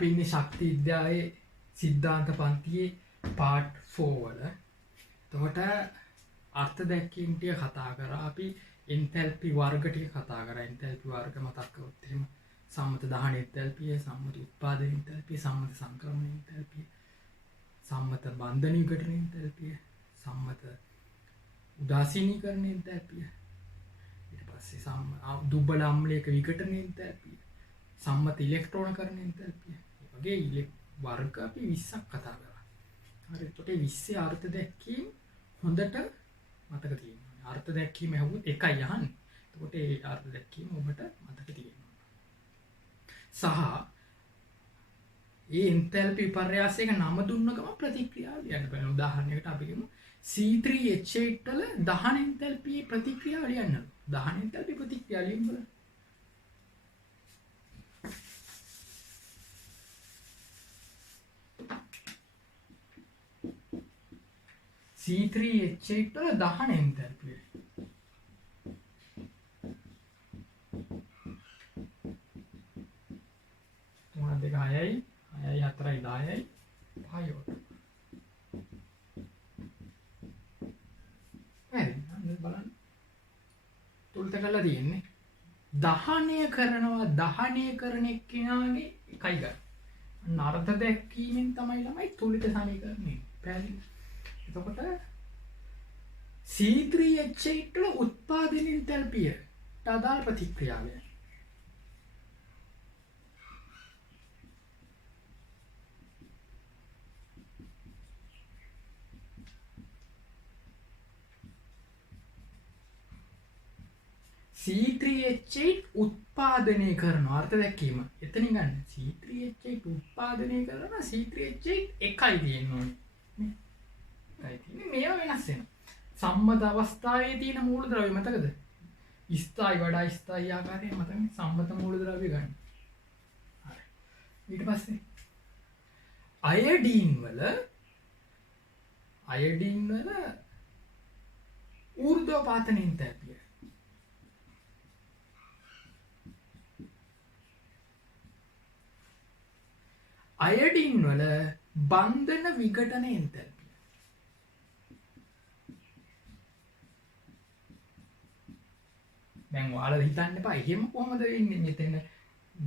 අපි ඉන්නේ ශක්ති විද්‍යාවේ සිද්ධාන්ත පන්තියේ පාර්ට් 4 වල. එතකොට අර්ථ දැක්වීම ටික කතා කරා. අපි එන්තැල්පි වර්ග ටික කතා කරා. එන්තැල්පි වර්ග මතක් කරොත් එහෙම සම්මත දහන එන්තැල්පිය, සම්මත උත්පාදන එන්තැල්පිය, සම්මත සංක්‍රමණ එන්තැල්පිය, සම්මත බන්ධන විඝටන එන්තැල්පිය, සම්මත උදාසීනීකරණ එන්තැල්පිය, ඊට පස්සේ දුබ්බල අම්ලයක විඝටන එන්තැල්පිය, සම්මත ඉලෙක්ට්‍රෝනකරණ එන්තැල්පිය. මේ වගේ වර්ග අපි 20ක් කතා කරා. හරි. එතකොට 20 අර්ථ දැක්වීම හොඳට මතක තියෙන්න ඕනේ. අර්ථ දැක්වීම ඇහුවොත් එකයි අහන්නේ. එතකොට ඒ අර්ථ දැක්වීම ඔබට මතක තියෙන්න ඕනේ. සහ ඒ එන්තැල්පි විපර්යාසයක නම දුන්න ගමන් ප්‍රතික්‍රියාව ලියන්න බෑ. උදාහරණයකට අපි කියමු C3H8 වල දහන එන්තැල්පියේ ප්‍රතික්‍රියාව ලියන්න. දහන එන්තැල්පි ප්‍රතික්‍රියාව ලියන්න බලන්න. C3H8 වල දහන එන්තැල්පිය. තුන දෙක 6යි 6යි 4යි 10යි 5යි 8. හරි. බලන්න. තුල්ත කරලා තියෙන්නේ. දහනය කරන එක්කෙනාගේ එකයි ගන්න. අර්ථ දැක්වීමෙන් තමයි ළමයි තුලිත සමීකරණය. පැහැදිලි. එතකොට C3H8 වල උත්පාදන එන්තැල්පියට අදාළ ප්‍රතික්‍රියාව. C3H8 උත්පාදනය කරන අර්ථ දැක්වීම. එතනින් ගන්න. C3H8 උත්පාදනය කරන C3H8 එකයි තියෙන්න ඕනේ. මේවා වෙනස් වෙනවා. සම්මත අවස්ථාවේ තියෙන මූලද්‍රව්‍ය මතකද? ස්ථායි වඩා ස්ථායි ආකාරයෙන් මතකනේ සම්මත මූලද්‍රව්‍ය ගන්න. හරි. ඊට පස්සේ අයඩීන් වල ඌර්ධ්වපාතන එන්තැල්පිය. අයඩීන් වල බන්ධන විඝටන එන්තැල්පිය. දැන් ඔයාලා හිතන්න එපා එහෙම කොහොමද වෙන්නේ මෙතන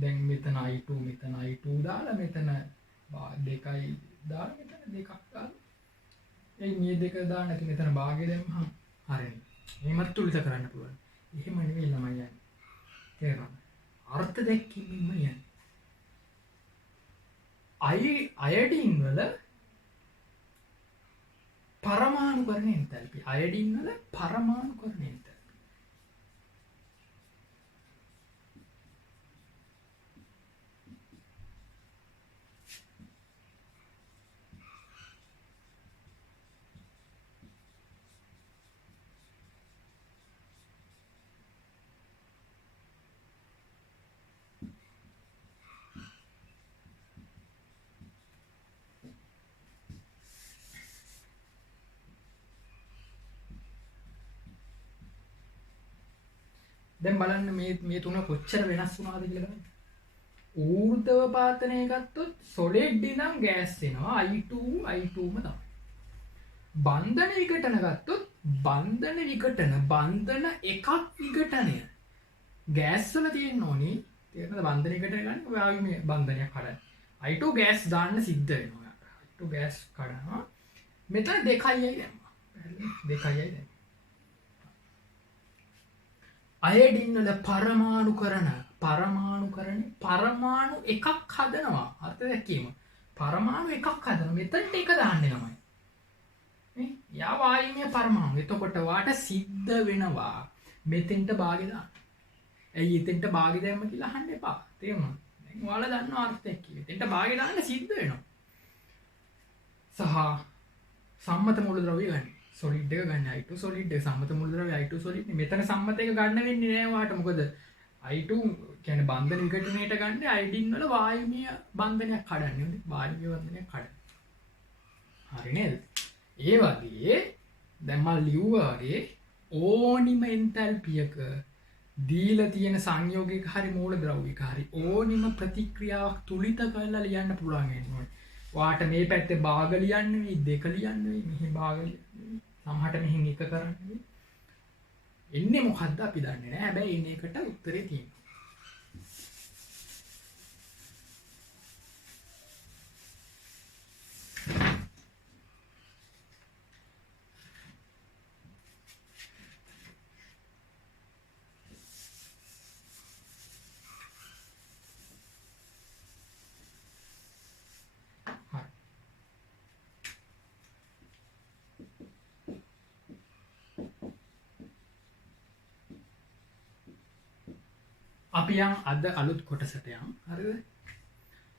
දැන් මෙතන I2 මෙතන I2 දාලා මෙතන දෙකයි දාලා මෙතන දෙකක් දාලා මේ දෙක දාන්න නැති මෙතන භාගය දැම්මහම හරිනේ. එහෙමත් තුලිත කරන්න පුළුවන්. එහෙම නෙවෙයි ළමයි යන්නේ. තේරෙනවද? අර්ථ දැක්වීමම යන්නේ. අයඩීන් වල පරමාණුකරණ එන්තැල්පිය. අයඩීන් වල පරමාණුකරණ එන්තැල්පිය. දැන් බලන්න මේ තුන කොච්චර වෙනස් වුණාද කියලා බලන්න. ඌර්ධව පාතනය ගත්තොත් සොලිඩ් ඉඳන් ගෑස් වෙනවා I2ම තමයි. බන්ධන විඝටන ගත්තොත් බන්ධන එකක් විඝටනය. ගෑස් වල තියෙන්න ඕනි. තේරෙනවද? බන්ධන විඝටන ගන්න ඔයාගේ මේ බන්ධනයක් කඩන්න. I2 ගෑස් දාන්න සිද්ධ වෙනවා. I2 gas කඩනවා. මෙතන 2යි දැම්මා. 2යි දැම්මා. අයඩින් වල පරමාණු එකක් හදනවා. අර්ථ දැක්වීම. පරමාණු එකක් හදනවා. මෙතනට එක දාන්නේ ළමයි. නේ? යා වායුමය පරමාණු. එතකොට වාට සිද්ධ වෙනවා මෙතෙන්ට භාගෙ දාන්න. ඇයි එතෙන්ට භාගෙ දැම්ම කියලා අහන්න එපා. තේරුණාද? දැන් ඔයාලා දන්නවා අර්ථ දැක්වීම. එතෙන්ට භාගෙ දාන්න සිද්ධ වෙනවා. සහ සම්මත මූලද්‍රව්‍ය ගන්න. සොලිඩ් එක ගන්න I2 සොලිඩ් එක සම්මත මූලද්‍රව්‍ය I2 සොලිඩ් නේ. මෙතන සම්මත එක ගන්න වෙන්නේ නෑ ඔයාට. මොකද I2 කියන්නේ බන්ධන විඝටනයට ගන්න අයඩින් වල වායුමය බන්ධනයක් කඩන්නේ. හොඳේ. වායුමය බන්ධනයක් කඩන. හරි නේද? ඒ වගේ දැන් මම ලියුවා වගේ ඕනිම එන්තැල්පියක දීලා තියෙන සංයෝගයක හරි මූලද්‍රව්‍යයක හරි ඕනිම ප්‍රතික්‍රියාවක් තුලිත කරලා ලියන්න පුළුවන් වෙනවා. වාට මේ පැත්තේ භාග ලියන්න වෙයි, දෙක ලියන්න වෙයි, මෙහි භාග ලියන්න වෙයි. සමහරට මෙහින් එක කරන්න වෙයි. එන්නේ මොකද්ද අපි දන්නේ නැහැ. හැබැයි එන එකට උත්තරේ තියෙනවා. අපි යන් අද අලුත් කොටසට යන්. හරිද?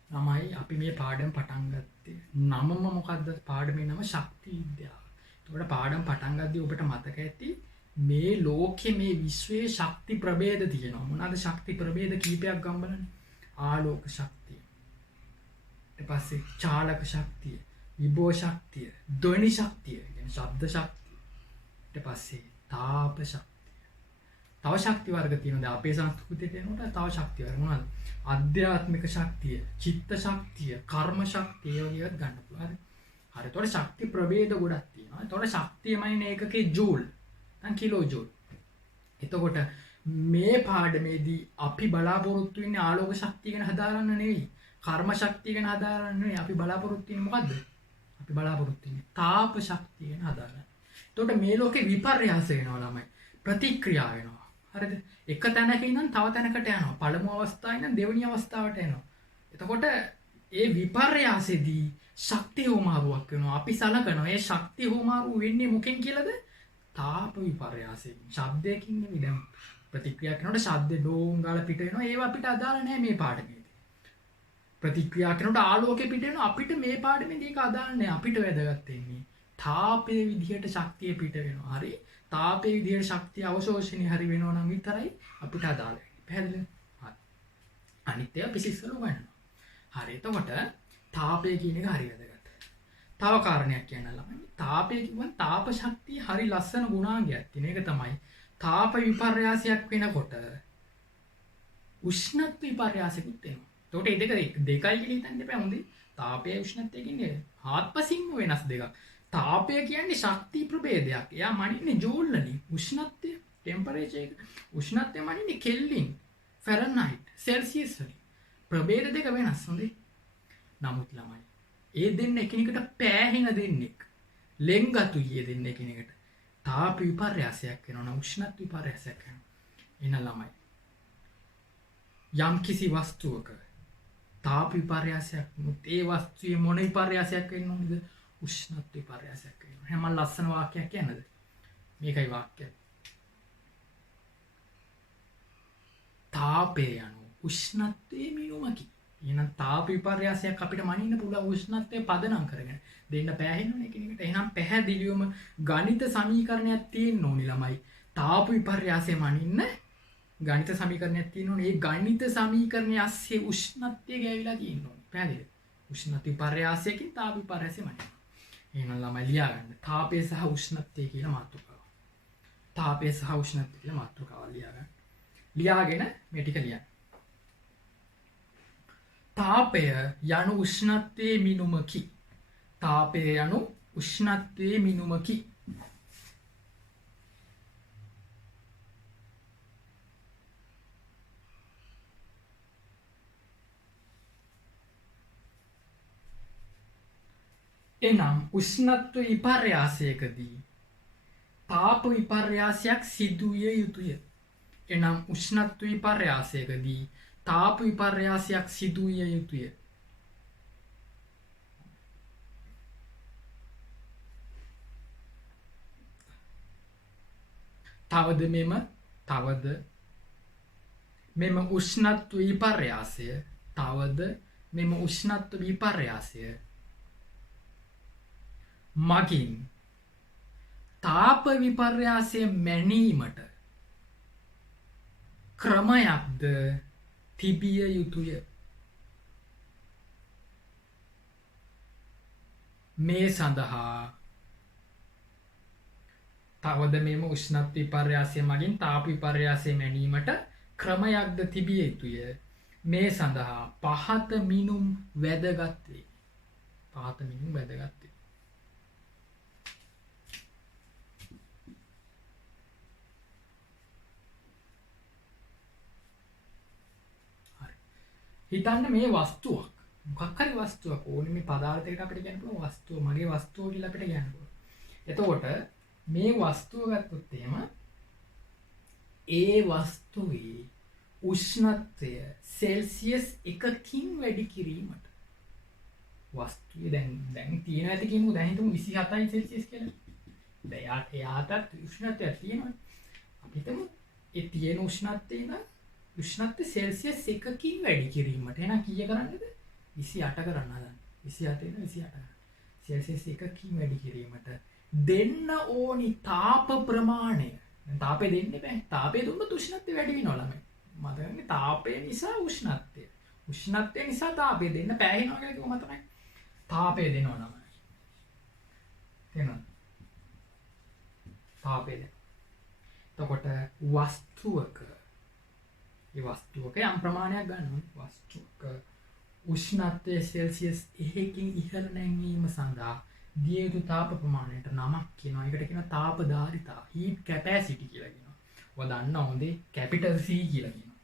ළමයි අපි මේ පාඩම පටන් ගත්තේ. නමම මොකද්ද? පාඩමේ නම ශක්ති විද්‍යාව. එතකොට පාඩම් පටන් ගද්දී ඔබට මතක ඇති මේ ලෝකයේ මේ විශ්වයේ ශක්ති ප්‍රභේද තියෙනවා. මොනවාද ශක්ති ප්‍රභේද කීපයක් ගම් බලන්න. ආලෝක ශක්තිය. ඊට පස්සේ චාලක ශක්තිය, විභව ශක්තිය, ධ්වනි ශක්තිය, කියන්නේ ශබ්ද ශක්තිය. ඊට පස්සේ තාප ශක්තිය. තව ශක්ති වර්ග තියෙනවා. අපේ සංස්කෘතියට එනකොට තව ශක්ති වර්ග මොනවද? ආධ්‍යාත්මික ශක්තිය, චිත්ත ශක්තිය, කර්ම ශක්තිය වගේ ගන්න පුළුවන්. හරි. ඒතකොට ශක්ති ප්‍රභේද ගොඩක් තියෙනවා. ඒතකොට ශක්තියමයි ඒකකේ ජූල්. නැත්නම් කිලෝ ජූල්. එතකොට මේ පාඩමේදී අපි බලාපොරොත්තු වෙන්නේ ආලෝක ශක්තිය ගැන හදාගන්න නෙවෙයි. කර්ම ශක්තිය ගැන හදාගන්න නෙවෙයි. අපි බලාපොරොත්තු වෙන්නේ මොකද්ද? අපි බලාපොරොත්තු වෙන්නේ තාප ශක්තිය ගැන හදාගන්න. එතකොට මේ ලෝකේ විපර්යාස වෙනවා ළමයි. ප්‍රතික්‍රියා වෙනවා. හරිද? එක තැනක ඉඳන් තව තැනකට යනවා. පළමු අවස්ථාවේ ඉඳන් දෙවෙනි අවස්ථාවට එනවා. එතකොට ඒ විපර්යාසෙදී ශක්ති හෝමාරුවක් වෙනවා. අපි සලකනවා ඒ ශක්ති හෝමාරුව වෙන්නේ මොකෙන් කියලාද? තාප විපර්යාසයෙන්. ශබ්දයකින් නෙවෙයි. දැන් ප්‍රතික්‍රියා කරනකොට ශබ්ද ඩෝං ගාලා පිට වෙනවා. ඒව අපිට අදාළ නැහැ මේ පාඩමේදී. ප්‍රතික්‍රියා කරනකොට ආලෝකය පිට වෙනවා. අපිට මේ පාඩමේදී ඒක අදාළ නැහැ. අපිට වැදගත් වෙන්නේ තාපයේ විදිහට ශක්තිය පිට වෙනවා. හරි? තාපයේ විදිහට ශක්තිය අවශෝෂණය හරි වෙනවා නම් විතරයි අපිට අදාළ වෙන්නේ. පැහැදිලිද? හරි. අනිත් ඒවා ෆිසික්ස් වල උගන්වනවා. හරි. එතකොට තාපය කියන එක හරි වැදගත්. තව කාරණයක් කියන්න ළමයි. තාපය කිව්වන් තාප ශක්තිය හරි ලස්සන ගුණාංගයක් තියෙන. ඒක තමයි තාප විපර්යාසයක් වෙනකොට උෂ්ණත්ව විපර්යාසෙකුත් වෙනවා. එතකොට මේ දෙකයි කියලා හිතන්න එපා. හොඳේ. තාපය උෂ්ණත්වය කියන්නේ හාත්පසින්ම වෙනස් දෙකක්. තාපය කියන්නේ ශක්ති ප්‍රභේදයක්. එයා මනින්නේ ජූල් වලින්. උෂ්ණත්වය ටෙම්පරේචර් එක. උෂ්ණත්වය මනින්නේ කෙල්වින්, ෆැරන්හයිට්, සෙල්සියස් වලින්. ප්‍රභේද දෙක වෙනස්. හොඳේ. නමුත් ළමයි ඒ දෙන්න එකිනෙකට පෑහෙන දෙන්නෙක්. ලෙන්ගතුයි ඒ දෙන්න එකිනෙකට. තාප විපර්යාසයක් වෙනවා නම් උෂ්ණත්ව විපර්යාසයක් වෙනවා. එන ළමයි යම් කිසි වස්තුවක තාප විපර්යාසයක් වුණොත් ඒ වස්තුවේ මොන විපර්යාසයක් වෙන්න ඕනේද? උෂ්ණත්ව විපර්යාසයක් වෙනවා. එහෙනම් මම ලස්සන වාක්‍යයක් කියන්නද? මේකයි වාක්‍යය. තාපය යනු උෂ්ණත්වයේ මිනුමකි. එහෙනම් තාප විපර්යාසයක් අපිට මනින්න පුළුවන් උෂ්ණත්වය පදනම් කරගෙන දෙන්න පෑහෙනවනේ එකිනෙකට. එහෙනම් පැහැදිලිවම ගණිත සමීකරණයක් තියෙන්න ඕනි ළමයි. තාප විපර්යාසය මනින්න ගණිත සමීකරණයක් තියෙන්න ඕනේ. ඒ ගණිත සමීකරණය ASCII උෂ්ණත්වය ගෑවිලා තියෙන්න ඕනේ. පැහැදිලිද? උෂ්ණත්ව විපර්යාසයකින් තාප විපර්යාසය මනින්න. එහෙනම් ළමයි ලියා ගන්න. තාපය සහ උෂ්ණත්වය කියලා මාතෘකාව. තාපය සහ උෂ්ණත්වය කියලා මාතෘකාව ලියා ගන්න. ලියාගෙන මේ ටික ලියන්න. තාපය යනු උෂ්ණත්වයේ මිනුමකි. තාපය යනු උෂ්ණත්වයේ මිනුමකි. එනම් උෂ්ණත්ව විපර්යාසයකදී තාප විපර්යාසයක් සිදු විය යුතුය. එනම් උෂ්ණත්ව විපර්යාසයකදී තාප විපර්යාසයක් සිදු විය යුතුය. තවද මෙම උෂ්ණත්ව විපර්යාසය මගින් තාප විපර්යාසය මැනීමට ක්‍රමයක්ද තිබිය යුතුය. මේ සඳහා තවද මෙම උෂ්ණත්ව විපර්යාසය මගින් තාප විපර්යාසය මැනීමට ක්‍රමයක්ද තිබිය යුතුය. මේ සඳහා පහත මිනුම් වැදගත් වේ. පහත මිනුම් වැදගත් වේ. හිතන්න මේ වස්තුවක් මොකක් හරි වස්තුවක් ඕනේ මේ පදාර්ථයකට අපිට කියන්න පුළුවන් වස්තුව මගේ වස්තුව කියලා අපිට කියන්න පුළුවන්. එතකොට මේ වස්තුව ගත්තොත් එහෙම ඒ වස්තුවේ උෂ්ණත්වය සෙල්සියස් 1කින් වැඩි කිරීමට වස්තුවේ දැන් තියෙන ඇති කියමු දැන් හිතමු 27යි සෙල්සියස් කියලා. දැන් එයාටත් උෂ්ණත්වයක් තියෙනවා. අපි හිතමු ඒ තියෙන උෂ්ණත්වය ඉඳන් උෂ්ණත්වය සෙල්සියස් 1කින් වැඩි කිරීමට එහෙනම් කීය කරන්නේද? 28 කරන්න හදන්න. 27 ඉඳන් 28 කරන්න. සෙල්සියස් 1කින් වැඩි කිරීමට දෙන්න ඕනි තාප ප්‍රමාණය. දැන් තාපය දෙන්න බෑ. තාපය දුන්නොත් උෂ්ණත්වය වැඩි වෙනවා ළමයි. මතකනේ තාපය නිසා උෂ්ණත්වය. උෂ්ණත්වය නිසා තාපය දෙන්න පෑහෙනවා කියලා කිව්ව මතකයි. තාපය දෙනවා ළමයි. තේරෙනවද? තාපය දෙන. එතකොට වස්තුවක ඒ වස්තුවක යම් ප්‍රමාණයක් ගන්න ඕනේ. වස්තුවක උෂ්ණත්වය සෙල්සියස් 1කින් ඉහළ නැංවීම සඳහා දිය යුතු තාප ප්‍රමාණයට නමක් කියනවා. ඒකට කියනවා තාපධාරිතාව. heat capacity කියලා කියනවා. ඔයා දන්න හොඳේ capital C කියලා කියනවා.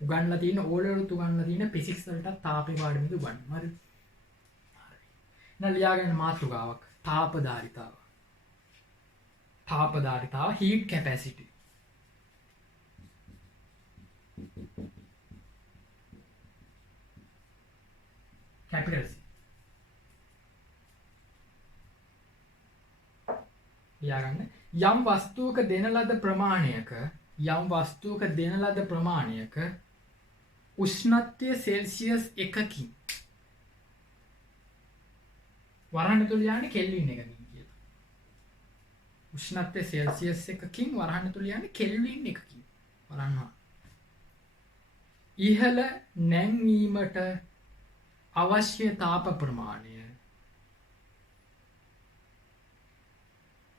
උගන්ලා තියෙන ඕලෙවලුත් උගන්ලා තියෙන ෆිසික්ස් වලට තාපේ පාඩමෙදි උගන්වනවා. හරිද? හරි. දැන් ලියාගන්න මාතෘකාවක් තාපධාරිතාව. තාපධාරිතාව heat capacity. capital C. ලියාගන්න යම් වස්තුවක දෙන ලද ප්‍රමාණයක උෂ්ණත්වය සෙල්සියස් 1කින් වරහන් ඇතුළේ යන්නේ කෙල්වින් එකකින් කියලා. උෂ්ණත්වය සෙල්සියස් 1කින් වරහන් ඇතුළේ යන්නේ කෙල්වින් එකකින්. වරහන් ඉහළ නැංවීමට අවශ්‍ය තාප ප්‍රමාණය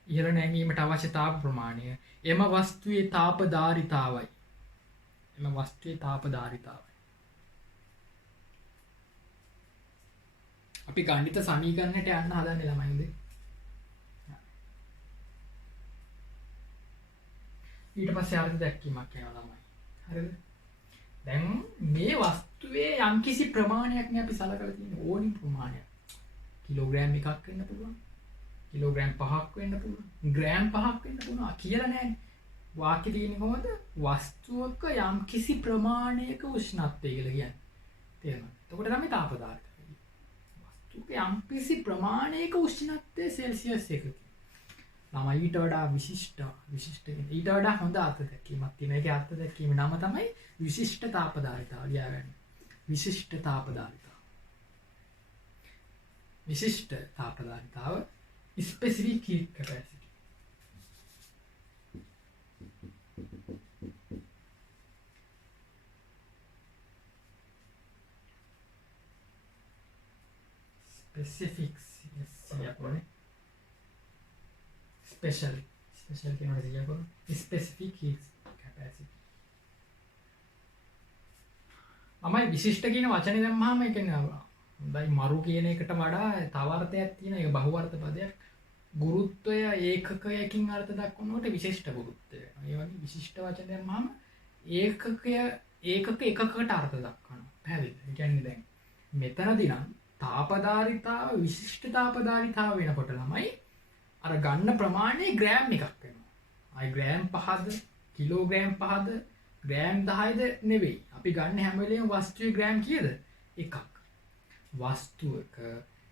ඉහළ නැංවීමට අවශ්‍ය තාප ප්‍රමාණය එම වස්තුවේ තාපධාරිතාවයි. අපි ගණිත සමීකරණයට යන්න හදන්නේ ළමයින්ද? ඊට පස්සේ අර්ථ දැක්වීමක් කරනවා ළමයි. හරිද? දැන් මේ වස්තුවේ යම්කිසි ප්‍රමාණයක් නේ අපි සලකලා තියෙන ඕනි ප්‍රමාණයක්. කිලෝග්‍රෑම් එකක් වෙන්න පුළුවන්. කිලෝග්‍රෑම් 5ක් වෙන්න පුළුවන්. ග්‍රෑම් 5ක් වෙන්න පුළුවන්. කියලා නෑනේ. වාක්‍ය තියෙන්නේ කොහොමද? වස්තුවක යම්කිසි ප්‍රමාණයක උෂ්ණත්වය කියලා කියන්නේ. තේරෙනවද? එතකොට තමයි තාපධාරිතාවය. වස්තුවක යම්කිසි ප්‍රමාණයක උෂ්ණත්වය සෙල්සියස් 1කින්. ළමයි ඊට වඩා විශිෂ්ට ඊට වඩා හොඳ අර්ථ දැක්වීමක් තියෙනවා. ඒකේ අර්ථ දැක්වීම නම තමයි විශිෂ්ට තාපධාරිතාව. ලියාගන්න. විශිෂ්ට තාපධාරිතාව. විශිෂ්ට තාපධාරිතාව specific heat capacity. Specifics siapa nih? Special කියනකොට සියපොර specific heat capacity. අමයි විශිෂ්ට කියන වචනේ දැම්මහම ඒ කියන්නේ හොඳයි මරු කියන එකට වඩා තව අර්ථයක් තියෙන ඒක බහුවර්ථ පදයක්. ගුරුත්වය ඒකකයකින් අර්ථ දක්වනකොට විශිෂ්ට ගුරුත්වය. ඒ වගේ විශිෂ්ට වචන දැම්මහම ඒකක එකකට අර්ථ දක්වනවා. පැහැදිලිද? ඒ කියන්නේ දැන් මෙතනදී නම් තාපධාරිතාව විශිෂ්ට තාපධාරිතාව වෙනකොට ළමයි අර ගන්න ප්‍රමාණය ග්‍රෑම් එකක් වෙනවා. අය ග්‍රෑම් 5ද කිලෝග්‍රෑම් 5ද ග්‍රෑම් 10ද නෙවෙයි. අපි ගන්න හැම වෙලේම වස්තුවේ ග්‍රෑම් කීයද? එකක්. වස්තුවක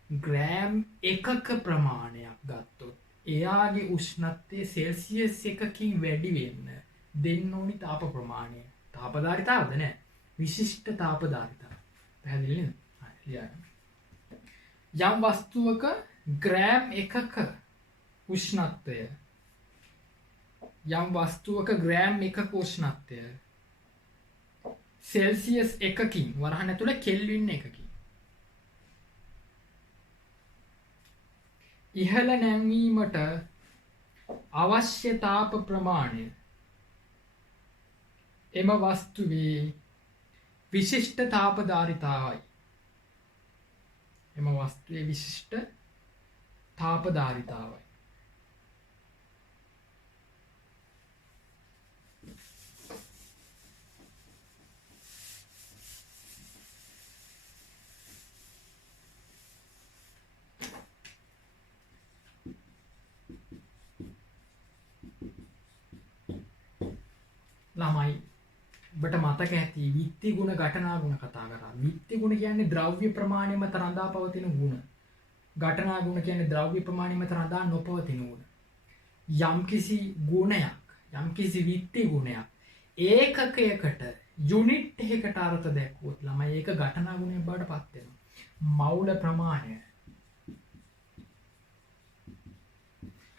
ග්‍රෑම් එකක ප්‍රමාණයක් ගත්තොත් එයාගේ උෂ්ණත්වය සෙල්සියස් 1කින් වැඩි වෙන්න දෙන්න ඕනි තාප ප්‍රමාණය. තාපධාරිතාවද නෑ. විශිෂ්ට තාපධාරිතාව. පැහැදිලි නේද? හරි. යම් වස්තුවක ග්‍රෑම් එකක උෂ්ණත්වය සෙල්සියස් 1කින් වරහන් ඇතුළේ කෙල්වින් 1කින් ඉහළ නැංවීමට අවශ්‍ය තාප ප්‍රමාණය එම වස්තුවේ විශිෂ්ට තාපධාරිතාවයි. එම වස්තුවේ විශිෂ්ට තාපධාරිතාවයි. ළමයි ඔබට මතක ඇති විත්ති ගුණ ඝටනා ගුණ කතා කරා. විත්ති ගුණ කියන්නේ ද්‍රව්‍ය ප්‍රමාණය මත රඳා පවතින ගුණ. ඝටනා ගුණ කියන්නේ ද්‍රව්‍ය ප්‍රමාණය මත රඳා නොපවතින ගුණ. යම්කිසි ගුණයක්, යම්කිසි විත්ති ගුණයක් ඒකකයකට යුනිට් එකකට අර්ථ දැක්වුවොත් ළමයි ඒක ඝටනා ගුණයක් බවට පත් වෙනවා. මවුල ප්‍රමාණය,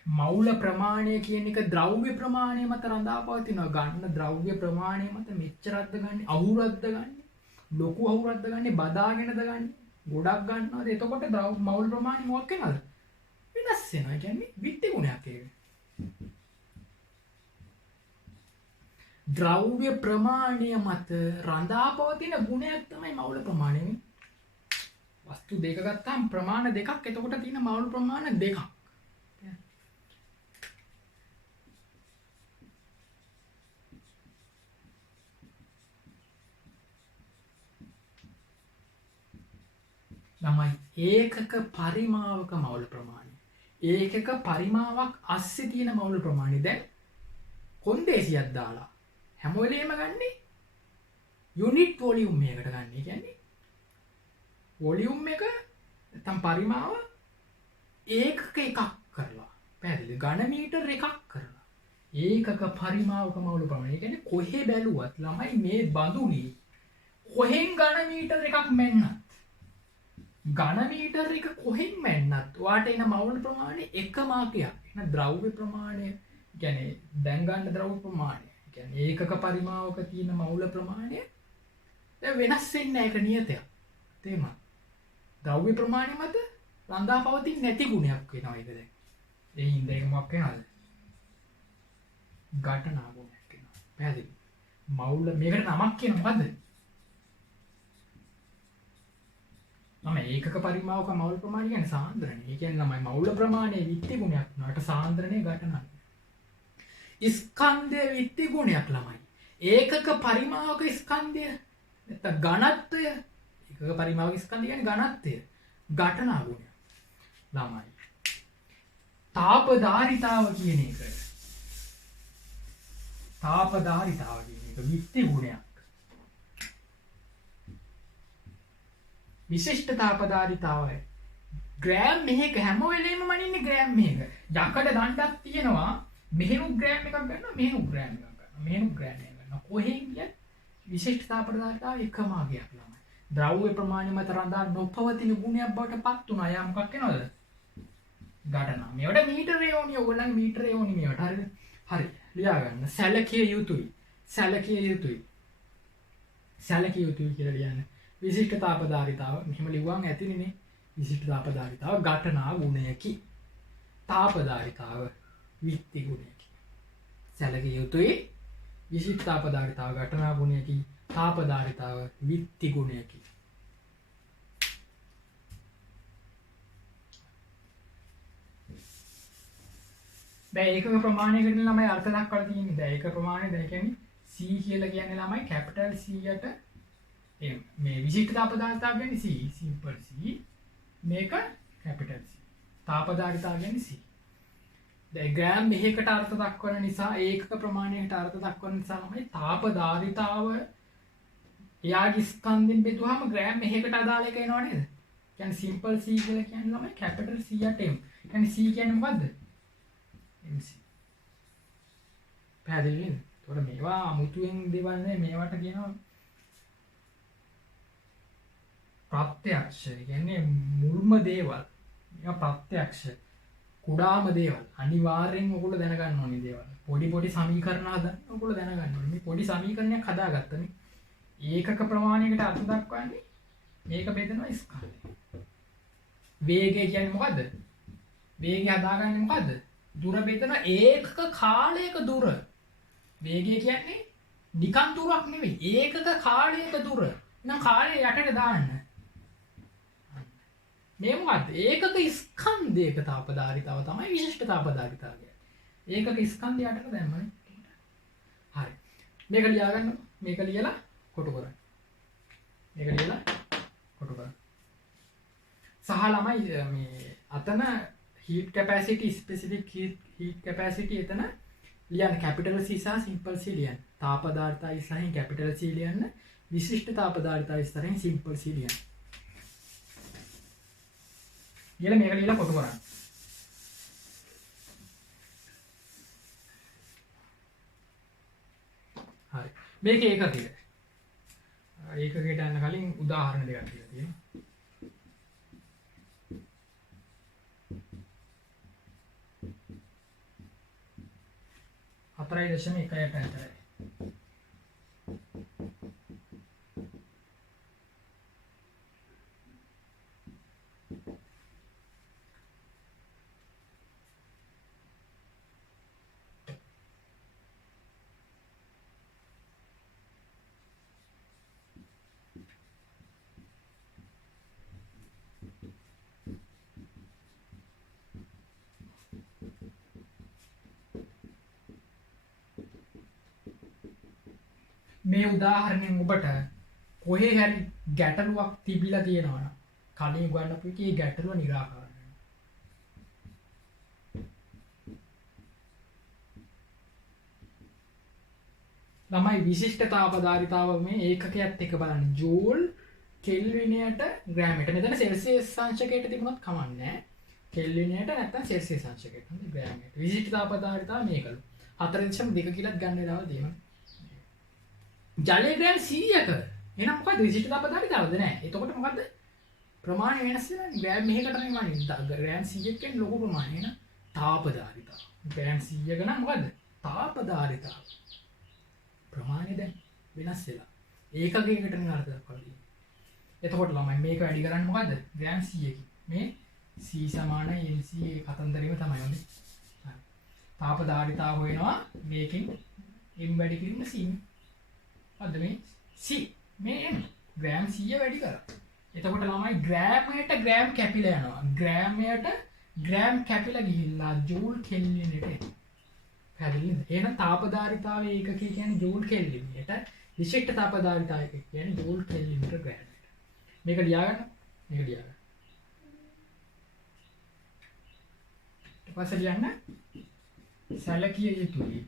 මවුල ප්‍රමාණය කියන එක ද්‍රව්‍ය ප්‍රමාණය මත රඳා පවතිනවා. ගන්න ද්‍රව්‍ය ප්‍රමාණය මත මෙච්චරක්ද ගන්න, අවුරක්ද ගන්න, ලොකු අවුරක්ද ගන්න, බදාගෙනද ගන්න, ගොඩක් ගන්නවද? එතකොට මවුල ප්‍රමාණය මොකක් වෙනවද? වෙනස් වෙනවා. කියන්නේ විත්ති ගුණයක් ඒක. ද්‍රව්‍ය ප්‍රමාණය මත රඳා පවතින ගුණයක් තමයි මවුල ප්‍රමාණය. වස්තු දෙක ගත්තාම ප්‍රමාණ දෙකක්, එතකොට තියෙන මවුල ප්‍රමාණ දෙකක්. ළමයි ඒකක පරිමාවක මවුල ප්‍රමාණය, ඒකක පරිමාවක් අස්සේ තියෙන මවුල ප්‍රමාණය දැන් කොන්දේසියක් දාලා හැම වෙලේම ගන්නේ යුනිට් වොලියුම් එකකට ගන්න. ඒ කියන්නේ වොලියුම් එක නැත්නම් පරිමාව ඒකක එකක් කරලා පැහැදිලි ඝන මීටර එකක් කරලා ඒකක පරිමාවක මවුල ප්‍රමාණය. ඒ කියන්නේ කොහේ බැලුවත් ළමයි මේ බඳුනේ කොහෙන් ඝන මීටර එකක් මෙන්නත් ඝන මීටර එක කොහෙන් මෙන්නත් ඔයාට එන මවුල ප්‍රමාණය එක මාකයක්. එන ද්‍රව්‍ය ප්‍රමාණය කියන්නේ දැන් ගන්න ද්‍රව්‍ය ප්‍රමාණය කියන්නේ ඒකක පරිමාවක තියෙන මවුල ප්‍රමාණය දැන් වෙනස් වෙන්නේ නැහැ. ඒක නියතයක්. තේරුණා? ද්‍රව්‍ය ප්‍රමාණය මත රඳා පවතින නැති ගුණයක් වෙනවා ඒක දැන්. ඒ හින්දා ඒක මොකක් වෙනවද? ඝටනා ගුණයක් වෙනවා. පැහැදිලි? මවුල මේකට නමක් කියන මොකද්ද? ඒකක පරිමාවක මවුල ප්‍රමාණය කියන්නේ සාන්ද්‍රණය. ඒ කියන්නේ ළමයි මවුල ප්‍රමාණය විත්ති ගුණයක් වුණාට සාන්ද්‍රණය ඝටනා. ස්කන්ධය විත්ති ගුණයක් ළමයි. ඒකක පරිමාවක ස්කන්ධය නැත්නම් ඝනත්වය, ඒකක පරිමාවක ස්කන්ධය කියන්නේ ඝනත්වය. ඝටනා ගුණය. ළමයි තාපධාරිතාව කියන එක. තාපධාරිතාව කියන එක විත්ති ගුණයක්. විශිෂ්ට තාපධාරිතාවය. ග්‍රෑම් මෙහෙක හැම වෙලේම මනින්නේ ග්‍රෑම් මෙහෙක. යකඩ දණ්ඩක් තියෙනවා. මෙහෙම ග්‍රෑම් එකක් ගන්නවා, මෙහෙම ග්‍රෑම් එකක් ගන්නවා, මෙහෙම ග්‍රෑම් එකක් ගන්නවා. කොහෙන් ගියත් විශිෂ්ට තාපධාරිතාව එකම ආගයක් ළමයි. ද්‍රව්‍ය ප්‍රමාණය මත රඳා නොපවතින ගුණයක් බවට පත් වුණා. යා මොකක් වෙනවද? ඝටනා. මේවට මීටරේ ඕනි. ඔයගොල්ලන්ගේ මීටරේ ඕනි මේවට. හරිද? හරි. ලියා ගන්න. සැලකිය යුතුයි. සැලකිය යුතුයි. සැලකිය යුතුයි කියලා ලියන්න. විශිෂ්ට තාපධාරිතාව මෙහෙම ලිව්වම ඇතිනේ. විශිෂ්ට තාපධාරිතාව ඝටනා ගුණයකි. තාපධාරිතාව විත්ති ගුණයකි. සැලකිය යුතුයි. විශිෂ්ට තාපධාරිතාව ඝටනා ගුණයකි. තාපධාරිතාව විත්ති ගුණයකි. දැන් ඒකක ප්‍රමාණයකට ළමයි අර්ථ දක්වලා තියෙන්නේ. දැන් ඒක ප්‍රමාණය දැන් කියන්නේ C කියලා කියන්නේ ළමයි කැපිටල් C යට මේ විශිෂ්ට තාපධාරිතාව කියන්නේ C, සිම්පල් C. මේක කැපිටල් C. තාපධාරිතාව කියන්නේ C. දැන් ග්‍රෑම් මෙහෙකට අර්ථ දක්වන නිසා ඒකක ප්‍රමාණයකට අර්ථ දක්වන නිසා ළමයි තාපධාරිතාව එයාගේ ස්කන්ධෙන් බෙදුවාම ග්‍රෑම් මෙහෙකට අදාළ එක එනවා නේද? කියන්නේ සිම්පල් C කියලා කියන්නේ ළමයි කැපිටල් C යට M. කියන්නේ C කියන්නේ මොකද්ද? MC. පැහැදිලි නේද? ඒතකොට මේවා අමුතුවෙන් දේවල් නෙමෙයි. මේවට කියනවා ප්‍රත්‍යක්ෂ. කියන්නේ මුල්ම දේවල්. මේවා ප්‍රත්‍යක්ෂ. කුඩාම දේවල්. අනිවාර්යෙන් ඔයගොල්ලෝ දැනගන්න ඕනේ දේවල්. පොඩි සමීකරණ හදන්න ඔයගොල්ලෝ දැනගන්න ඕනේ. මේ පොඩි සමීකරණයක් හදාගත්තනේ. ඒකක ප්‍රමාණයකට අර්ථ දක්වන්නේ මේක බෙදනවා ස්කන්ධය. වේගය කියන්නේ මොකද්ද? වේගය හදාගන්නේ මොකද්ද? දුර බෙදන ඒකක කාලයක දුර. වේගය කියන්නේ නිකන් දුරක් නෙවෙයි. ඒකක කාලයක දුර. එහෙනම් කාලය යටට දාන්න. මේ මොකද්ද? ඒකක ස්කන්ධයක තාපදාරිතාව තමයි විශිෂ්ට තාපදාරිතාවය. ඒකක ස්කන්ධය යටට දැම්මනේ. හරි. මේක ලියා ගන්න. මේක ලියලා කොටු කරන්න. මේක ලියලා කොටු කරන්න. සහ ළමයි මේ අතන heat capacity specific heat capacity එතන ලියන්න capital C සහ simple C ලියන්න. තාපදාරිතාව ඉස්සරහින් capital C ලියන්න. විශිෂ්ට තාපදාරිතාව ඉස්සරහින් simple C ලියන්න. ඊළඟ මේක ලියලා කොටු කරන්න. හරි. මේක ඒකකයක. ඒකකයට යන්න කලින් උදාහරණ දෙකක් කියලා තියෙනවා. 4.1 මේ උදාහරණයෙන් ඔබට කොහේ හරි ගැටලුවක් තිබිලා තියෙනවා නම් කලින් උගන්වපු එකේ ගැටලුව निराකරණය. ළමයි විශිෂ්ට තාපදාරිතාව මේ ඒකකයක් එක්ක බලන්න. ජූල් කෙල්විනයට ග්‍රෑමයට. මෙතන සෙල්සියස් අංශකයට තිබුණත් කමක් නැහැ. කෙල්විනයට නැත්නම් සෙල්සියස් අංශකයට. ග්‍රෑමයට. විශිෂ්ට තාපදාරිතාව මේකලු. 4.2 කියලාත් ගන්න වෙලාව දෙනවා. ජලයේ ග්‍රෑම් 100ක. එහෙනම් මොකද විශිෂ්ට තාපදාරිතාවද නැහැ. එතකොට මොකද්ද? ප්‍රමාණය වෙනස් වෙනවා. ග්‍රෑම් මෙහෙකට නෙමෙයි. ග්‍රෑම් 100ක් කියන්නේ ලොකු ප්‍රමාණය. එහෙනම් තාපදාරිතාව. ග්‍රෑම් 100ක නම් මොකද්ද? තාපදාරිතාව. ප්‍රමාණය දැන් වෙනස් වෙලා. ඒකකයකට නේ අර්ථ දක්වලා. එතකොට ළමයි මේක වැඩි කරන්නේ මොකද්ද? ග්‍රෑම් 100කින්. මේ C සමාන MC ඒ කතන්දරෙම තමයි ඔන්නේ. හරි. තාපදාරිතාව හොයනවා මේකෙන් m වැඩි කිරීම C. මොකද්ද මේ C මේ m ග්‍රෑම් 100 වැඩි කරා. එතකොට ළමයි ග්‍රෑමයට ග්‍රෑම් කැපිලා යනවා. ග්‍රෑමයට ග්‍රෑම් කැපිලා ගිහිල්ලා ජූල් කෙල්විනට එනවා. පැහැදිලිද? එහෙනම් තාපදාරිතාව ඒකකය කියන්නේ ජූල් කෙල්විනට. විශිෂ්ට තාපදාරිතාව එකක කියන්නේ ජූල් කෙල්විනට ග්‍රෑමයට. මේක ලියා ගන්න. මේක ලියා ගන්න. ඊට පස්සේ ලියන්න සැලකිය යුතුයි.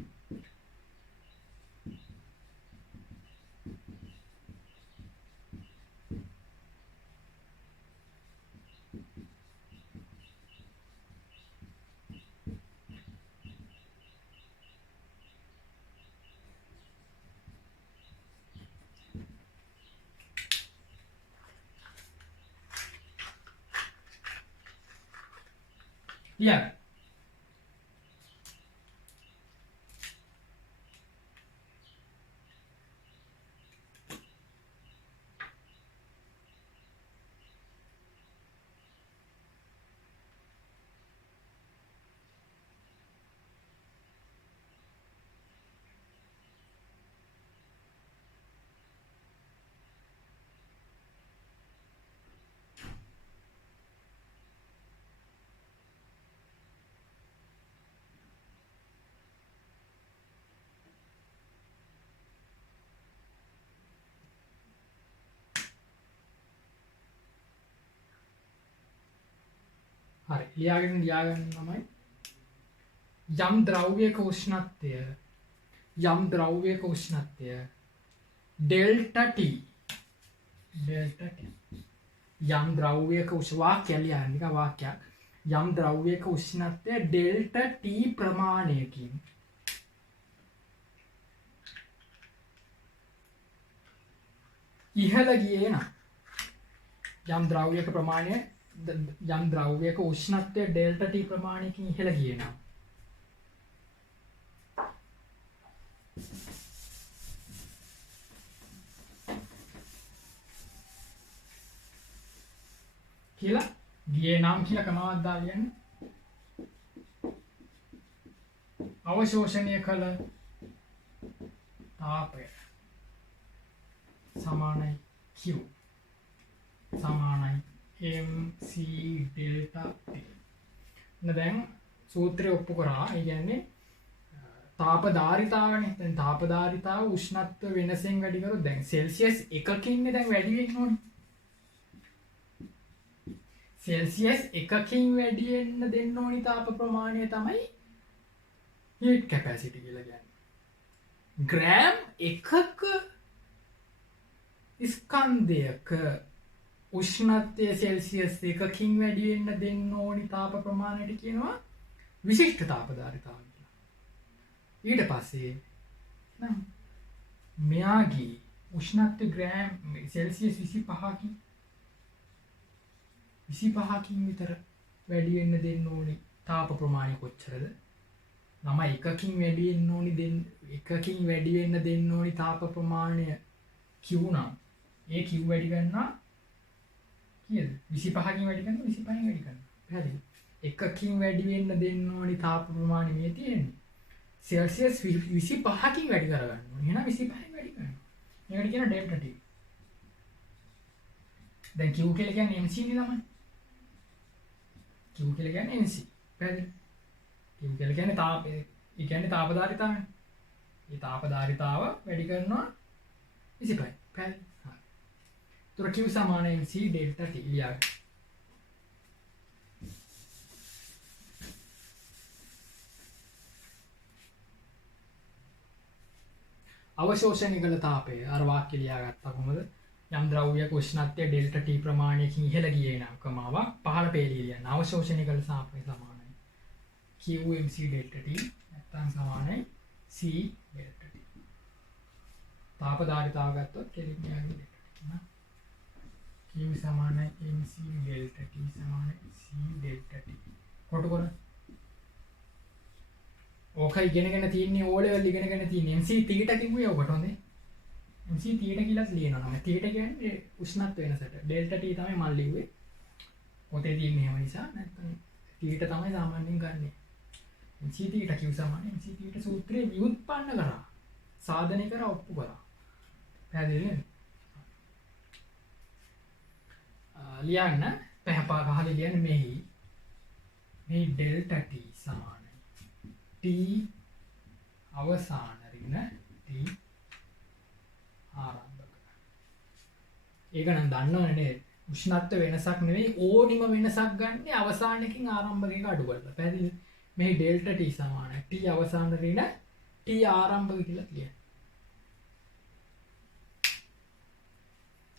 ලියා හරි ලියාගෙන තමයි යම් ද්‍රව්‍යයක උෂ්ණත්වය ඩෙල්ටා T යම් ද්‍රව්‍යයක වාක්‍යයක් යම් ද්‍රව්‍යයක උෂ්ණත්වය ඩෙල්ටා T ප්‍රමාණයකින් ඉහළ ගියේ නම් යම් ද්‍රව්‍යයක ප්‍රමාණය යම් ද්‍රව්‍යයක උෂ්ණත්වය ඩෙල්ටා T ප්‍රමාණයකින් ඉහළ ගියේ නම් කියලා ගියේ නම් කියලා ක්‍රමවත් දාලා යන්නේ. අවශෝෂණය කළ තාපය සමානයි Q සමානයි mc ඩෙල්ටා T. දැන් සූත්‍රය ඔප්පු කරා. ඒ කියන්නේ තාපධාරිතාවනේ. දැන් තාපධාරිතාව උෂ්ණත්ව වෙනසෙන් වැඩි කරොත් දැන් සෙල්සියස් 1කින් දැන් වැඩි වෙන්න ඕනේ. සෙල්සියස් 1කින් වැඩි වෙන්න දෙන්න ඕනි තාප ප්‍රමාණය තමයි heat capacity කියලා කියන්නේ. ග්‍රෑම් එකක ස්කන්ධයක උෂ්ණත්වය සෙල්සියස් 1කින් වැඩි වෙන්න දෙන්න ඕනි තාප ප්‍රමාණයට කියනවා විශිෂ්ට තාපධාරිතාව කියලා. ඊට පස්සේ නම් මෙයාගේ උෂ්ණත්වය ග්‍රෑම් සෙල්සියස් 25කින් විතර වැඩි වෙන්න දෙන්න ඕනි තාප ප්‍රමාණය කොච්චරද? නම එකකින් වැඩි වෙන්න ඕනි එකකින් වැඩි වෙන්න දෙන්න ඕනි තාප ප්‍රමාණය Q නම් ඒ Q වැඩි ගන්නවා කීයද? 25කින් වැඩි කරනවා 25කින් වැඩි කරනවා. පැහැදිලි? එකකින් වැඩි වෙන්න දෙන්න ඕනි තාප ප්‍රමාණය මේ තියෙන්නේ. සෙල්සියස් 25කින් වැඩි කරගන්න ඕනේ. එහෙනම් 25කින් වැඩි කරනවා. මේකට කියන ඩෙල්ටා T. දැන් Q කියලා කියන්නේ mc නේ ළමයි. Q කියලා කියන්නේ mc. පැහැදිලි? Q කියලා කියන්නේ තාපය. ඒ කියන්නේ තාපධාරිතාවනේ. මේ තාපධාරිතාව වැඩි කරනවා 25. පැහැදිලි? හරි. ඒතර Q සමාන mc ඩෙල්ටා T ලියාගන්න. අවශෝෂණය කළ තාපය අර වාක්‍ය ලියාගත්තා කොහොමද? යම් ද්‍රව්‍යයක උෂ්ණත්වය ඩෙල්ටා T ප්‍රමාණයකින් ඉහළ ගියේ නම් කමාවක් පහළ පෙළී ලියන්න. අවශෝෂණය කළ තාපය සමානයි Q mc ඩෙල්ටා T නැත්නම් සමානයි C ඩෙල්ටා T. තාපධාරිතාව ගත්තොත් කෙලින් යාගේ ඩෙල්ටා T. Q සමානයි mc ඩෙල්ටා T සමානයි C ඩෙල්ටා T. කොට කරා ඕක ඉගෙනගෙන තියෙන්නේ O level ඉගෙනගෙන තියෙන්නේ mc θ කිව්වේ ඔකට හොඳේ. mc θ කියලා ලියනවා නම් θ කියන්නේ උෂ්ණත්ව වෙනසට. ඩෙල්ටා T තමයි මල් ලිව්වේ. පොතේ තියෙන හැම නිසා නැත්නම් θ තමයි සාමාන්‍යයෙන් ගන්නෙ. mc θ Q සමානයි mc θ සූත්‍රයේ ව්‍යුත්පන්න කරා. සාධනය කරා ඔප්පු කරා. පැහැදිලි නේද? ලියන්න පහපා ගහලා ලියන්න මෙහි මේ ඩෙල්ටා T සමානයි T අවසාන ඍණ T ආරම්භක. ඒක නම් දන්නවනේ නේද? උෂ්ණත්ව වෙනසක් නෙවෙයි ඕනිම වෙනසක් ගන්න අවසානයකින් ආරම්භකයක අඩු කරලා. පැහැදිලි? මේ ඩෙල්ටා T සමානයි T අවසාන ඍණ T ආරම්භක කියලා කියනවා.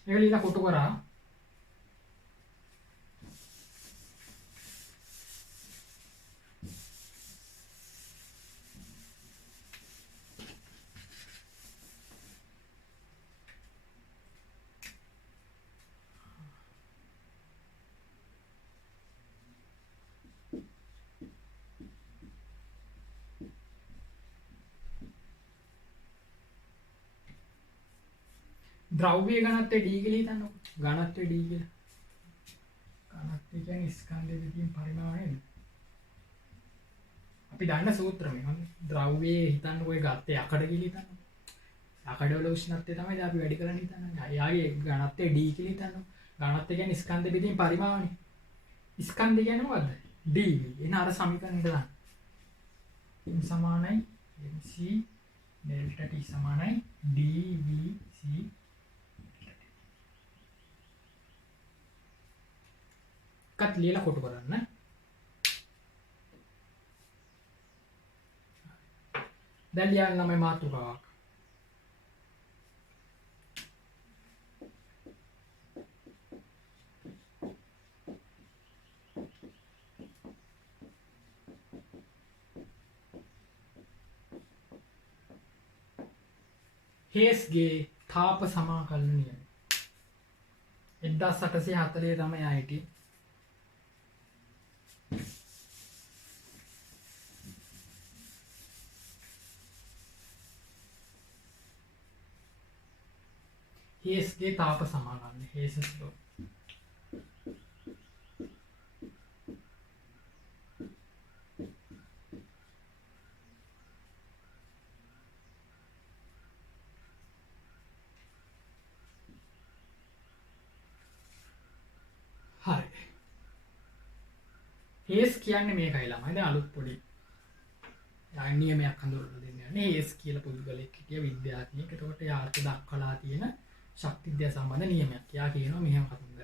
ඒක ලියලා කොටු කරා. ද්‍රව්‍ය ඝනත්වය D කියලා හිතන්නකො. ඝනත්වය D කියලා. ඝනත්වය කියන්නේ ස්කන්ධයේ තියෙන පරිමාණය නේද? අපි දන්න සූත්‍රය මේ. ද්‍රව්‍යයේ හිතන්නකො ඒ ගත්තේ යකඩ කියලා හිතන්නකො. යකඩවල උෂ්ණත්වය තමයි අපි වැඩි කරන්න හිතන්නේ. යාගේ ඝනත්වය D කියලා හිතන්නකො. ඝනත්වය කියන්නේ ස්කන්ධයේ තියෙන පරිමාණය. ස්කන්ධය කියන්නේ මොකද්ද? dV. එන අර සමීකරණයට දාන්න. m සමානයි mc ඩෙල්ටා T සමානයි dVc. කත් ලියලා කොටු කරන්න. දැන් ලියන්න මේ මාතෘකාවක්. හේස්ගේ තාප සමාකලන නියම. 1840 තමයි ආයිටි. හේස්ගේ තාප සමාකලන හේසස් ලෝ. හරි. හේස් කියන්නේ මේකයි ළමයි. දැන් අලුත් පොඩි නියමයක් හඳුන්වලා දෙන්න යන්නේ. හේස් කියලා පුද්ගලෙක් හිටිය විද්‍යාඥයෙක්. එතකොට යාර්ථ දක්වලා තියෙන ශක්ති විද්‍යාව සම්බන්ධ නියමයක්. යා කියනවා මෙහෙම කතුන්ද.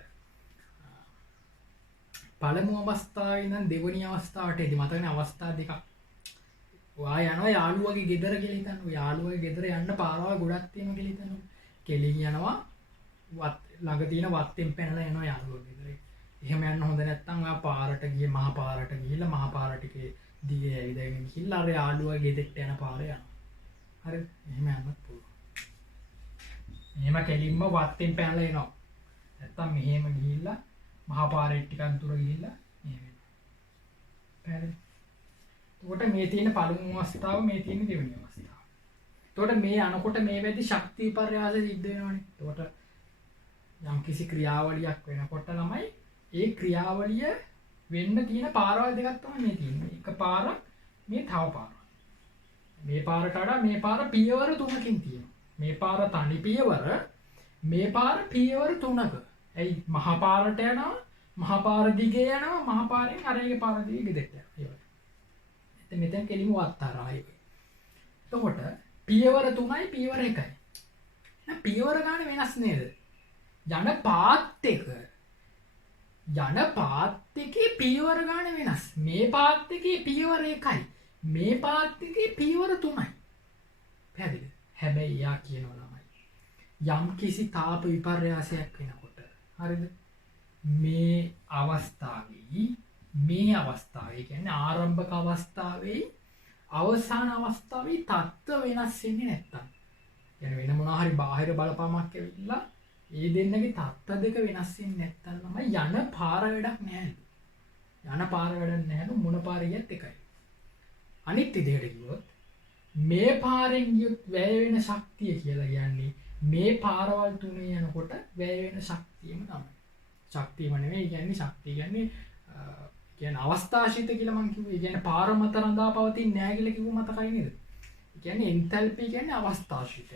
පළමු අවස්ථාවේ ඉඳන් දෙවෙනි අවස්ථාවට එදි මතකනේ අවස්ථා දෙකක්. ඔයා යනවා යාළුවගේ ගෙදර කියලා හිතන්න. ඔය යාළුවගේ ගෙදර යන්න පාරවල් ගොඩක් තියෙනවා කියලා හිතන්න. කෙලින් යනවා ළඟ තියෙන වත්තෙන් පැනලා යනවා යාළුවගේ ගෙදර. එහෙම යන්න හොඳ නැත්නම් ඔයා පාරට ගියේ මහ පාරට ගිහිල්ලා මහ පාර ටිකේ දිගේ ඇවිදගෙන ගිහිල්ලා අර යාළුවගේ ගෙදරට යන පාර යනවා. හරිද? එහෙම යන්නත් පුළුවන්. එහෙම කෙලින්ම වත්තෙන් පැනලා එනවා. නැත්නම් මෙහෙම ගිහිල්ලා මහ පාරේ ටිකක් දුර ගිහිල්ලා එහෙම එනවා. පැහැදිලි? එතකොට මේ තියෙන පළමු අවස්ථාව මේ තියෙන දෙවෙනි අවස්ථාව. එතකොට මේ අනකොට මේ වෙද්දි ශක්ති විපර්යාස සිද්ධ වෙනවනේ. එතකොට යම් කිසි ක්‍රියාවලියක් වෙනකොට ළමයි ඒ ක්‍රියාවලිය වෙන්න තියෙන පාරවල් දෙකක් තමයි මේ තියෙන්නේ. එක පාරක් මේ තව පාරක්. මේ පාරට වඩා මේ පාර පියවර 3කින් තියෙනවා. මේ පාර තනි පියවර මේ පාර පියවර 3ක. ඇයි මහ පාරට යනවා මහ පාර දිගේ යනවා මහ පාරෙන් අරගේ පාර දිගේ ගෙදරට යනවා. ඒ වගේ. මෙතෙන් කෙලිම වත්තරායි. එතකොට පියවර 3යි පියවර 1යි. එහෙනම් පියවර ගන්න වෙනස් නේද? යන පාත් එකේ පියවර ගන්න වෙනස්. මේ පාත් එකේ පියවර 1යි. මේ පාත් එකේ පියවර 3යි. පැහැදිලිද? හැබැයි යා කියනවා ළමයි යම් කිසි තාප විපර්යාසයක් වෙනකොට හරිද? මේ අවස්ථාවේ කියන්නේ ආරම්භක අවස්ථාවේ අවසාන අවස්ථාවේ තත්ත්ව වෙනස් වෙන්නේ නැත්තම්. يعني වෙන මොනවා හරි බාහිර බලපෑමක් ඇවිල්ලා ඒ දෙන්නගේ තත්ත්ව දෙක වෙනස් වෙන්නේ නැත්තම් තමයි යන පාර වැඩක් නැහැ. යන පාර වැඩක් නැහැ මොන පාරියත් එකයි. අනිත් විදිහට කිව්වොත් මේ පාරෙන් ගියොත් වැය වෙන ශක්තිය කියලා කියන්නේ මේ පාරවල් තුනේ යනකොට වැය වෙන ශක්තියම තමයි. ශක්තියම නෙවෙයි කියන්නේ ශක්තිය කියන්නේ අවස්ථාශීත කියලා මම කිව්වේ. ඒ කියන්නේ පාර මත රඳා පවතින්නේ නැහැ කියලා කිව්ව මතකයි නේද? ඒ කියන්නේ එන්තැල්පි කියන්නේ අවස්ථාශීතය.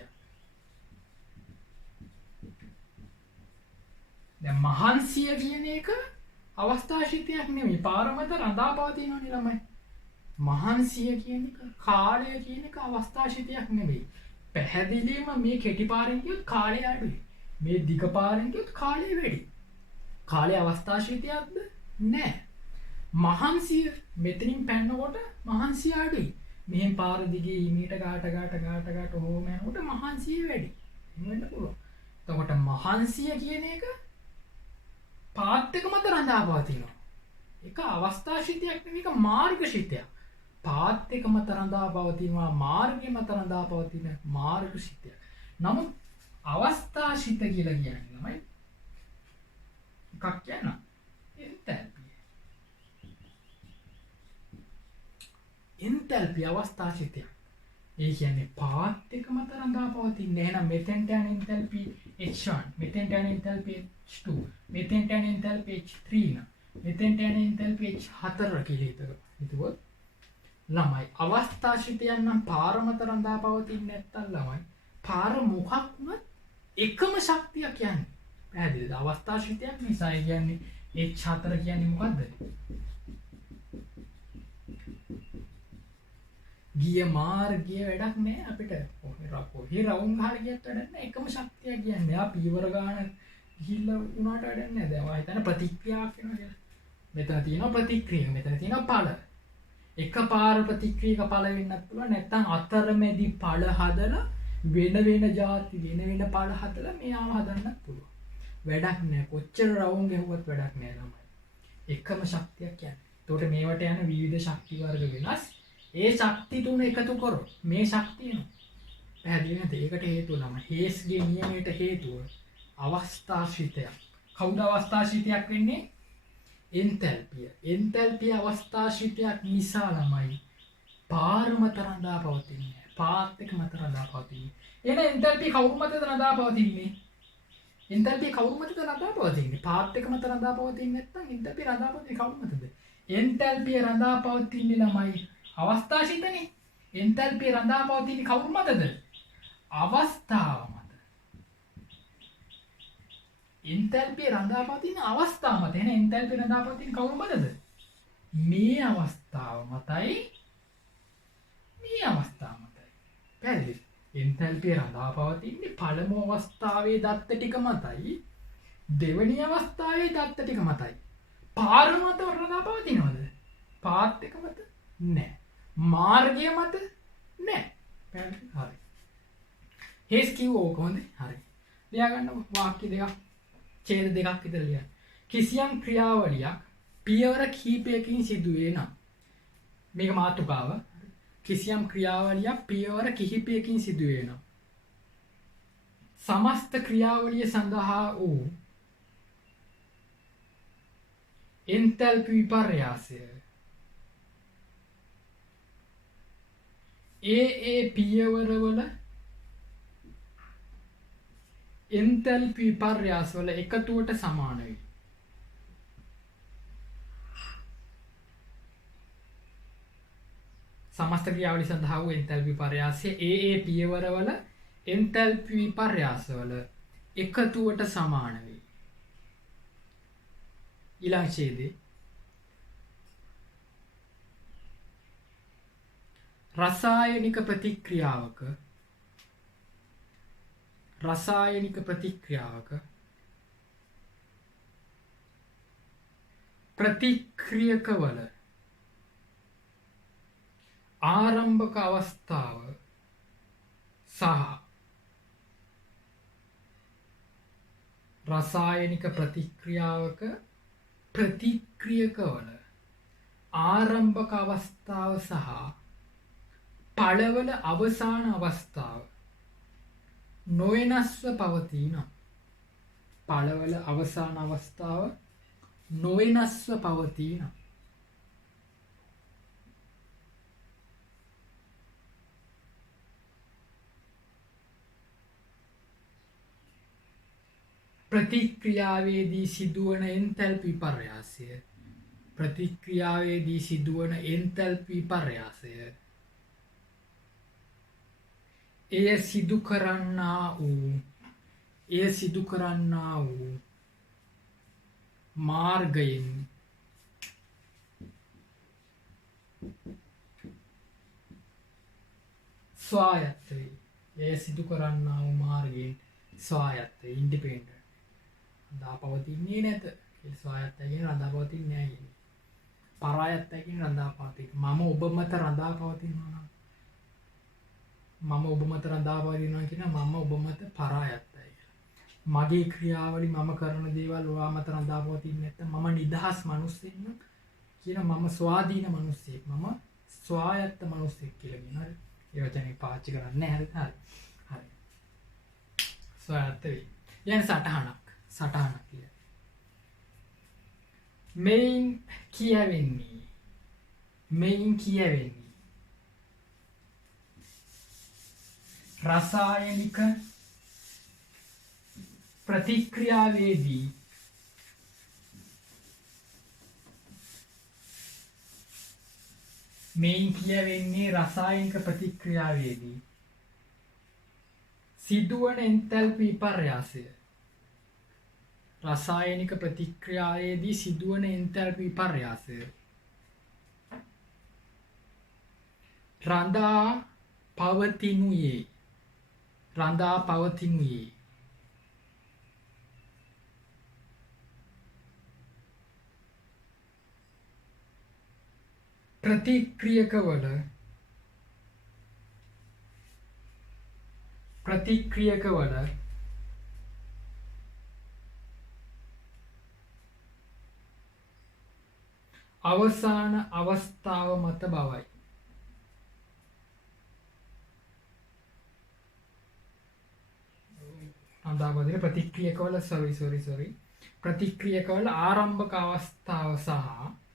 දැන් මහන්සිය කියන එක අවස්ථාශීතයක් නෙමෙයි. පාර මත රඳා පවතිනවනේ ළමයි. මහන්සිය කියන එක කාලය කියන එක අවස්ථාශීතයක් නෙමෙයි. පැහැදිලිවම මේ කෙටි පාරෙන් ගියොත් කාලය අඩුයි. මේ දිග පාරෙන් ගියොත් කාලය වැඩි. කාලය අවස්ථාශීතයක්ද? නෑ. මහන්සිය මෙතනින් පැනනකොට මහන්සිය අඩුයි. මෙහෙන් පාර දිගේ ඊමීට ගාට ඔහොම යනකොට මහන්සිය වැඩි. එහෙම වෙන්න පුළුවන්. එතකොට මහන්සිය කියන එක පාත් එක මත රඳා පවතිනවා. ඒක අවස්ථාශීතයක් නෙවෙයි, ඒක මාර්ගශීතයක්. පාත් එක මත රඳා පවතිනවා, මාර්ගය මත රඳා පවතින මාර්ගශීතයක්. නමුත් අවස්ථාශීත කියලා කියන්නේ තමයි එකක් කියනවා එන්තැල්පි අවස්ථාශීතයක්. ඒ කියන්නේ පාත් එක මත රඳා පවතින්නේ. එහෙනම් මෙතෙන්ට යන එන්තැල්පි H1, මෙතෙන්ට යන එන්තැල්පි H2, මෙතෙන්ට යන එන්තැල්පි H3 න. මෙතෙන්ට යන එන්තැල්පි H4 කියලා හිතුවොත් ළමයි අවස්ථාශීතයන් නම් පාර මත රඳා පවතින්නේ නැත්තම් ළමයි පාර මොකක් වුණත් එකම ශක්තියක් යන්නේ. පැහැදිලිද? අවස්ථාශීතයක් නිසා කියන්නේ H4 කියන්නේ මොකද්ද? ගිය මාර්ගය වැඩක් නෑ අපිට. කොහේ රවුම් ගහලා ගියත් වැඩක් නෑ. එකම ශක්තියක් කියන්නේ. ආ පීවර ගාන ගිහිල්ලා උනාට වැඩක් නෑ. දැන් ඔය හිතන ප්‍රතික්‍රියාවක් වෙනවා කියලා. මෙතන තියෙනවා ප්‍රතික්‍රියාව. මෙතන තියෙනවා ඵල. එකපාර ප්‍රතික්‍රියක ඵල වෙන්නත් පුළුවන්. නැත්නම් අතරමැදි ඵල හදලා වෙන જાති වෙන ඵල හදලා මෙයාව හදන්නත් පුළුවන්. වැඩක් නෑ. කොච්චර රවුම් ගහුවත් වැඩක් නෑ ළමයි. එකම ශක්තියක් කියන්නේ. එතකොට මේවට යන විවිධ ශක්ති වර්ග වෙනස්. ඒ ශක්ති තුන එකතු කරොත් මේ ශක්තිය එනවා. පැහැදිලි නේද? ඒකට හේතුව තමයි හේස්ගේ නියමයට හේතුව අවස්ථාශීතයක්. කවුද අවස්ථාශීතයක් වෙන්නේ? එන්තැල්පිය. එන්තැල්පිය අවස්ථාශීතයක් නිසා ළමයි පාර මත රඳා පවතින්නේ. පාත් එක මත රඳා පවතින්නේ. එහෙනම් එන්තැල්පිය කවුරු මතද රඳා පවතින්නේ? එන්තැල්පිය කවුරු මතද රඳා පවතින්නේ? පාත් එක මත රඳා පවතින්නේ නැත්නම් එන්තැල්පිය රඳා පවතින්නේ කවුරු මතද? එන්තැල්පිය රඳා පවතින්නේ ළමයි අවස්ථාශීතනේ. එන්තැල්පිය රඳා පවතින්නේ කවුරු මතද? අවස්ථාව මත. එන්තැල්පිය රඳාපවතින අවස්ථාව මත. එහෙනම් එන්තැල්පිය රඳාපවතින කවුරු මතද? මේ අවස්ථාව මතයි මේ අවස්ථාව මතයි. පැහැදිලිද? එන්තැල්පිය රඳාපවතින්නේ පළමු අවස්ථාවේ දත්ත ටික මතයි දෙවෙනි අවස්ථාවේ දත්ත ටික මතයි. පාර මත රඳාපවතිනවද? පාත් එක මත නෑ. මාර්ගය මත නෑ. පැහැදිලිද? හරි. හේස් කිව්ව ඕක හොඳයි. හරි. ලියා ගන්න වාක්‍ය දෙකක් ඡේද දෙකක් විතර ලියන්න. කිසියම් ක්‍රියාවලියක් පියවර කිහිපයකින් සිදුවේ නම් මේක මාතෘකාව. කිසියම් ක්‍රියාවලියක් පියවර කිහිපයකින් සිදුවේ නම් සමස්ත ක්‍රියාවලිය සඳහා වූ එන්තැල්පි විපර්යාසය ඒ පියවරවල එන්තැල්පි විපර්යාසවල එකතුවට සමාන වේ. සමස්ත ක්‍රියාවලිය සඳහා වූ එන්තැල්පි විපර්යාසය ඒ පියවරවල එන්තැල්පි විපර්යාසවල එකතුවට සමාන වේ. ඊළඟ ඡේදයේ රසායනික ප්‍රතික්‍රියාවක ප්‍රතික්‍රියකවල ආරම්භක අවස්ථාව සහ රසායනික ප්‍රතික්‍රියාවක ප්‍රතික්‍රියකවල ආරම්භක අවස්ථාව සහ ඵලවල අවසාන අවස්ථාව නොවෙනස්ව පවතින. ඵලවල අවසාන අවස්ථාව නොවෙනස්ව පවතින. ප්‍රතික්‍රියාවේදී සිදුවන එන්තැල්පි විපර්යාසය එය සිදු කරන්නා වූ මාර්ගයෙන් ස්වායත්ත වේ. එය සිදු කරන්නා වූ මාර්ගයෙන් ස්වායත්ත ඉන්ඩිපෙන්ඩන්ට්. රඳාපවතින්නේ නැත. ස්වායත්තයි කියන්නේ රඳාපවතින්නේ නැහැ කියන්නේ. පරායත්තයි කියන්නේ රඳාපවතින. මම ඔබ මත රඳාපවතිනවා. මම ඔබ මත රඳාපවතිනවා කියන මම ඔබ මත පරායත්තයි කියලා. මගේ ක්‍රියාවලිය මම කරන දේවල් ඔයා මත රඳාපවතින්නේ නැත්නම් මම නිදහස් මිනිස්සෙක් නම් කියන මම ස්වාධීන මිනිස්සෙක්. මම ස්වායත්ත මිනිස්සෙක් කියලා කියනවා. ඒ වචනේ පාවිච්චි කරන්නේ නැහැ. හරි. ස්වායත්ත වේ. යන සටහනක් කියලා. මෙයින් කියවෙන්නේ රසායනික ප්‍රතික්‍රියාවේදී සිදුවන එන්තැල්පි විපර්යාසය. රසායනික ප්‍රතික්‍රියාවේදී සිදුවන එන්තැල්පි විපර්යාසය රඳා පවතිනුයේ ප්‍රතික්‍රියකවල අවසාන අවස්ථාව මත බවයි. රඳාපවතින ප්‍රතික්‍රියකවල ආරම්භක අවස්ථාව සහ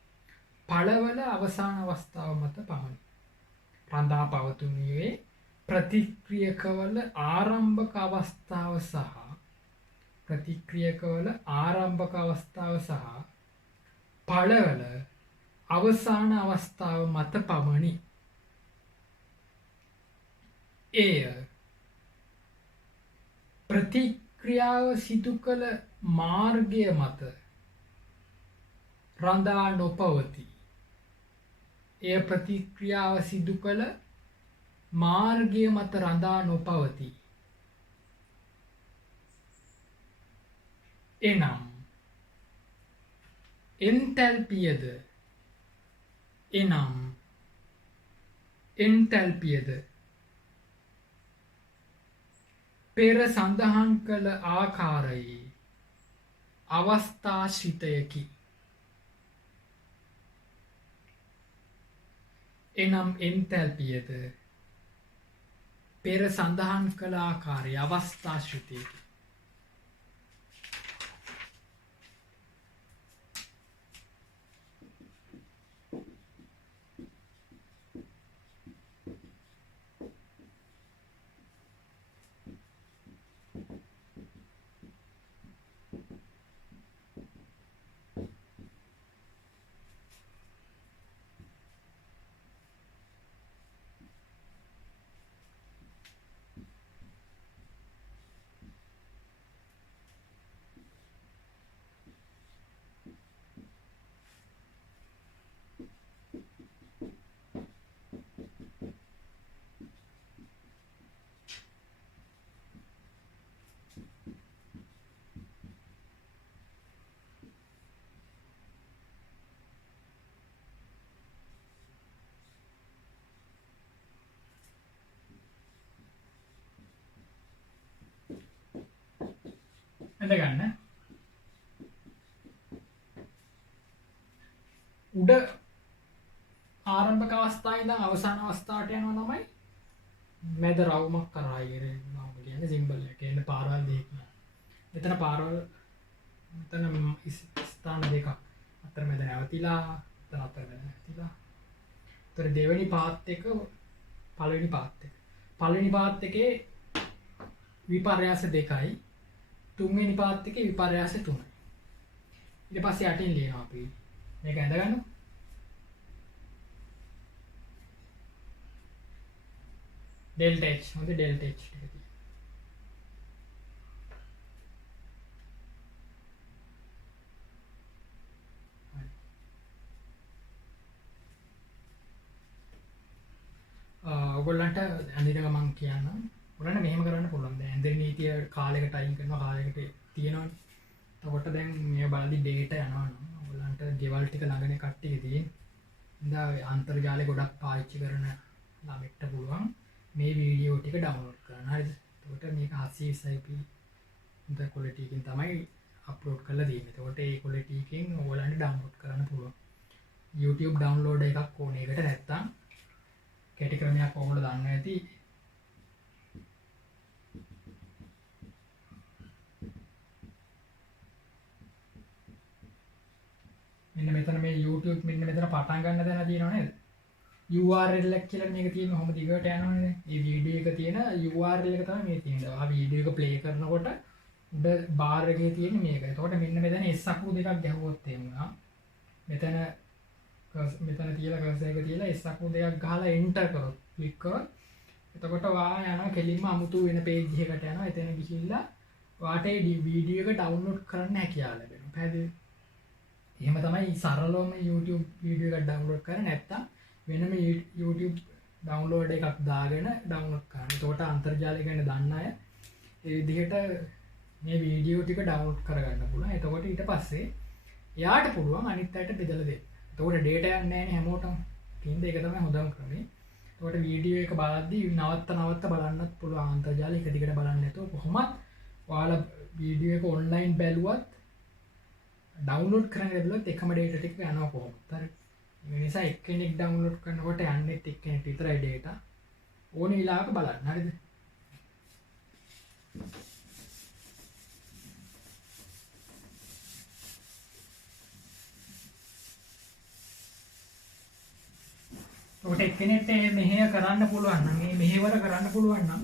ඵලවල අවසාන අවස්ථාව මත පමණි. රඳාපවතුනේ ප්‍රතික්‍රියකවල ආරම්භක අවස්ථාව සහ ඵලවල අවසාන අවස්ථාව මත පමණි. එය ප්‍රතික්‍රියාව සිදු කළ මාර්ගය මත රඳා නොපවති. එය ප්‍රතික්‍රියාව සිදු කළ මාර්ගය මත රඳා නොපවති. එනම් එන්තැල්පියද පෙර සඳහන් කළ ආකාරයේ අවස්ථාශ්‍රිතයකි. එනම් එන්තැල්පියද පෙර සඳහන් කළ ආකාරයේ අවස්ථාශ්‍රිතයකි. ගන්න උඩ ආරම්භක අවස්ථාවේ ඉඳන් අවසාන අවස්ථාවට යනවා තමයි මැද රවුමක් කරා ඉරෙනවා කියන්නේ සිම්බල් එක. එන්න පාරවල් දෙකක්. මෙතන පාරවල් මෙතන ස්ථාන දෙකක් අතර මැද නැවතිලා මෙතන අතර මැද නැවතිලා. ඒතර දෙවෙනි පාත් එක පළවෙනි පාත් එක. පළවෙනි පාත් එකේ විපර්යාස දෙකයි. තුන්වෙනි පාත් එකේ විපර්යාස 3යි. ඊට පස්සේ යටින් ලියනවා අපි. මේක ඇඳගන්න. ඩෙල්ටා H හොඳ ඩෙල්ටා H ටික තියෙනවා. ඔයගොල්ලන්ට ඇඳින ගමන් කියන්න. ඔයගොල්ලන්ට මෙහෙම කරන්න පුළුවන්. දැන් ඇඳින නීතිය කාලයකට අයින් කරනවා කාලයකට තියෙනවනේ. එතකොට දැන් මේ බලදි ඩේටා යනවා නම් ඔයගොල්ලන්ට ගෙවල් ටික ළඟනේ කට්ටිය තියෙන. ඉඳා අන්තර්ජාලය ගොඩක් පාවිච්චි කරන ළමෙක්ට පුළුවන් මේ වීඩියෝ ටික ඩවුන්ලෝඩ් කරන්න. හරිද? එතකොට මේක 720p හොඳ ක්වොලිටි එකකින් තමයි අප්ලෝඩ් කරලා තියෙන්නේ. එතකොට ඒ ක්වොලිටි එකෙන් ඔයගොල්ලන්ට ඩවුන්ලෝඩ් කරන්න පුළුවන්. YouTube ඩවුන්ලෝඩ් එකක් ඕනේ. ඒකට නැත්තම් කැටි ක්‍රමයක් ඔයගොල්ලෝ දන්න ඇති. මෙන්න මෙතන මේ YouTube මෙන්න මෙතන පටන් ගන්න තැන තියෙනව නේද? URL එක කියලා මේක තියෙන කොහොමද දිගට යනවනේ. මේ වීඩියෝ එක තියෙන URL එක තමයි මේ තියෙන්නේ. ආ වීඩියෝ එක ප්ලේ කරනකොට උඩ බාර් එකේ තියෙන මේක. එතකොට මෙන්න මෙතන S අකුරු දෙකක් ගැහුවොත් එමුනා. මෙතන තියලා කර්සර් එක තියලා S අකුරු දෙකක් ගහලා enter කරොත් ක්ලික් කරොත් එතකොට ඔයා යනවා කෙලින්ම අමුතු වෙන page එකකට යනවා. එතන ගිහිල්ලා ඔයාට ඒ වීඩියෝ එක download කරන්න හැකියාව ලැබෙනවා. පැහැදිලිද? එහෙම තමයි සරලවම YouTube වීඩියෝ එකක් download කරන්න. නැත්තම් වෙනම YouTube download එකක් දාගෙන download කරන්න. එතකොට අන්තර්ජාලය ගැන දන්න අය ඒ විදිහට මේ වීඩියෝ ටික download කරගන්න පුළුවන්. එතකොට ඊට පස්සේ එයාට පුළුවන් අනිත් අයට බෙදලා දෙන්න. එතකොට data යන්නේ නැහැ හැමෝටම. තින්ද ඒක තමයි හොඳම ක්‍රමය. එතකොට වීඩියෝ එක බලද්දී නවත්ත බලන්නත් පුළුවන්. අන්තර්ජාලය එක දිගට බලන්න නැතුව කොහොමත් ඔයාලා වීඩියෝ එක online බැලුවත් ඩවුන්ලෝඩ් කරන්න ලැබුණොත් එකම data ටික යනවා කොහොමද? හරි. ඒ නිසා එක්කෙනෙක් ඩවුන්ලෝඩ් කරනකොට යන්නේ එක්කෙනෙක් විතරයි data. ඕන වෙලාවක බලන්න. හරිද? ඔකට එක්කෙනෙක්ට මෙහෙය කරන්න පුළුවන් නම් මේ මෙහෙවර කරන්න පුළුවන් නම්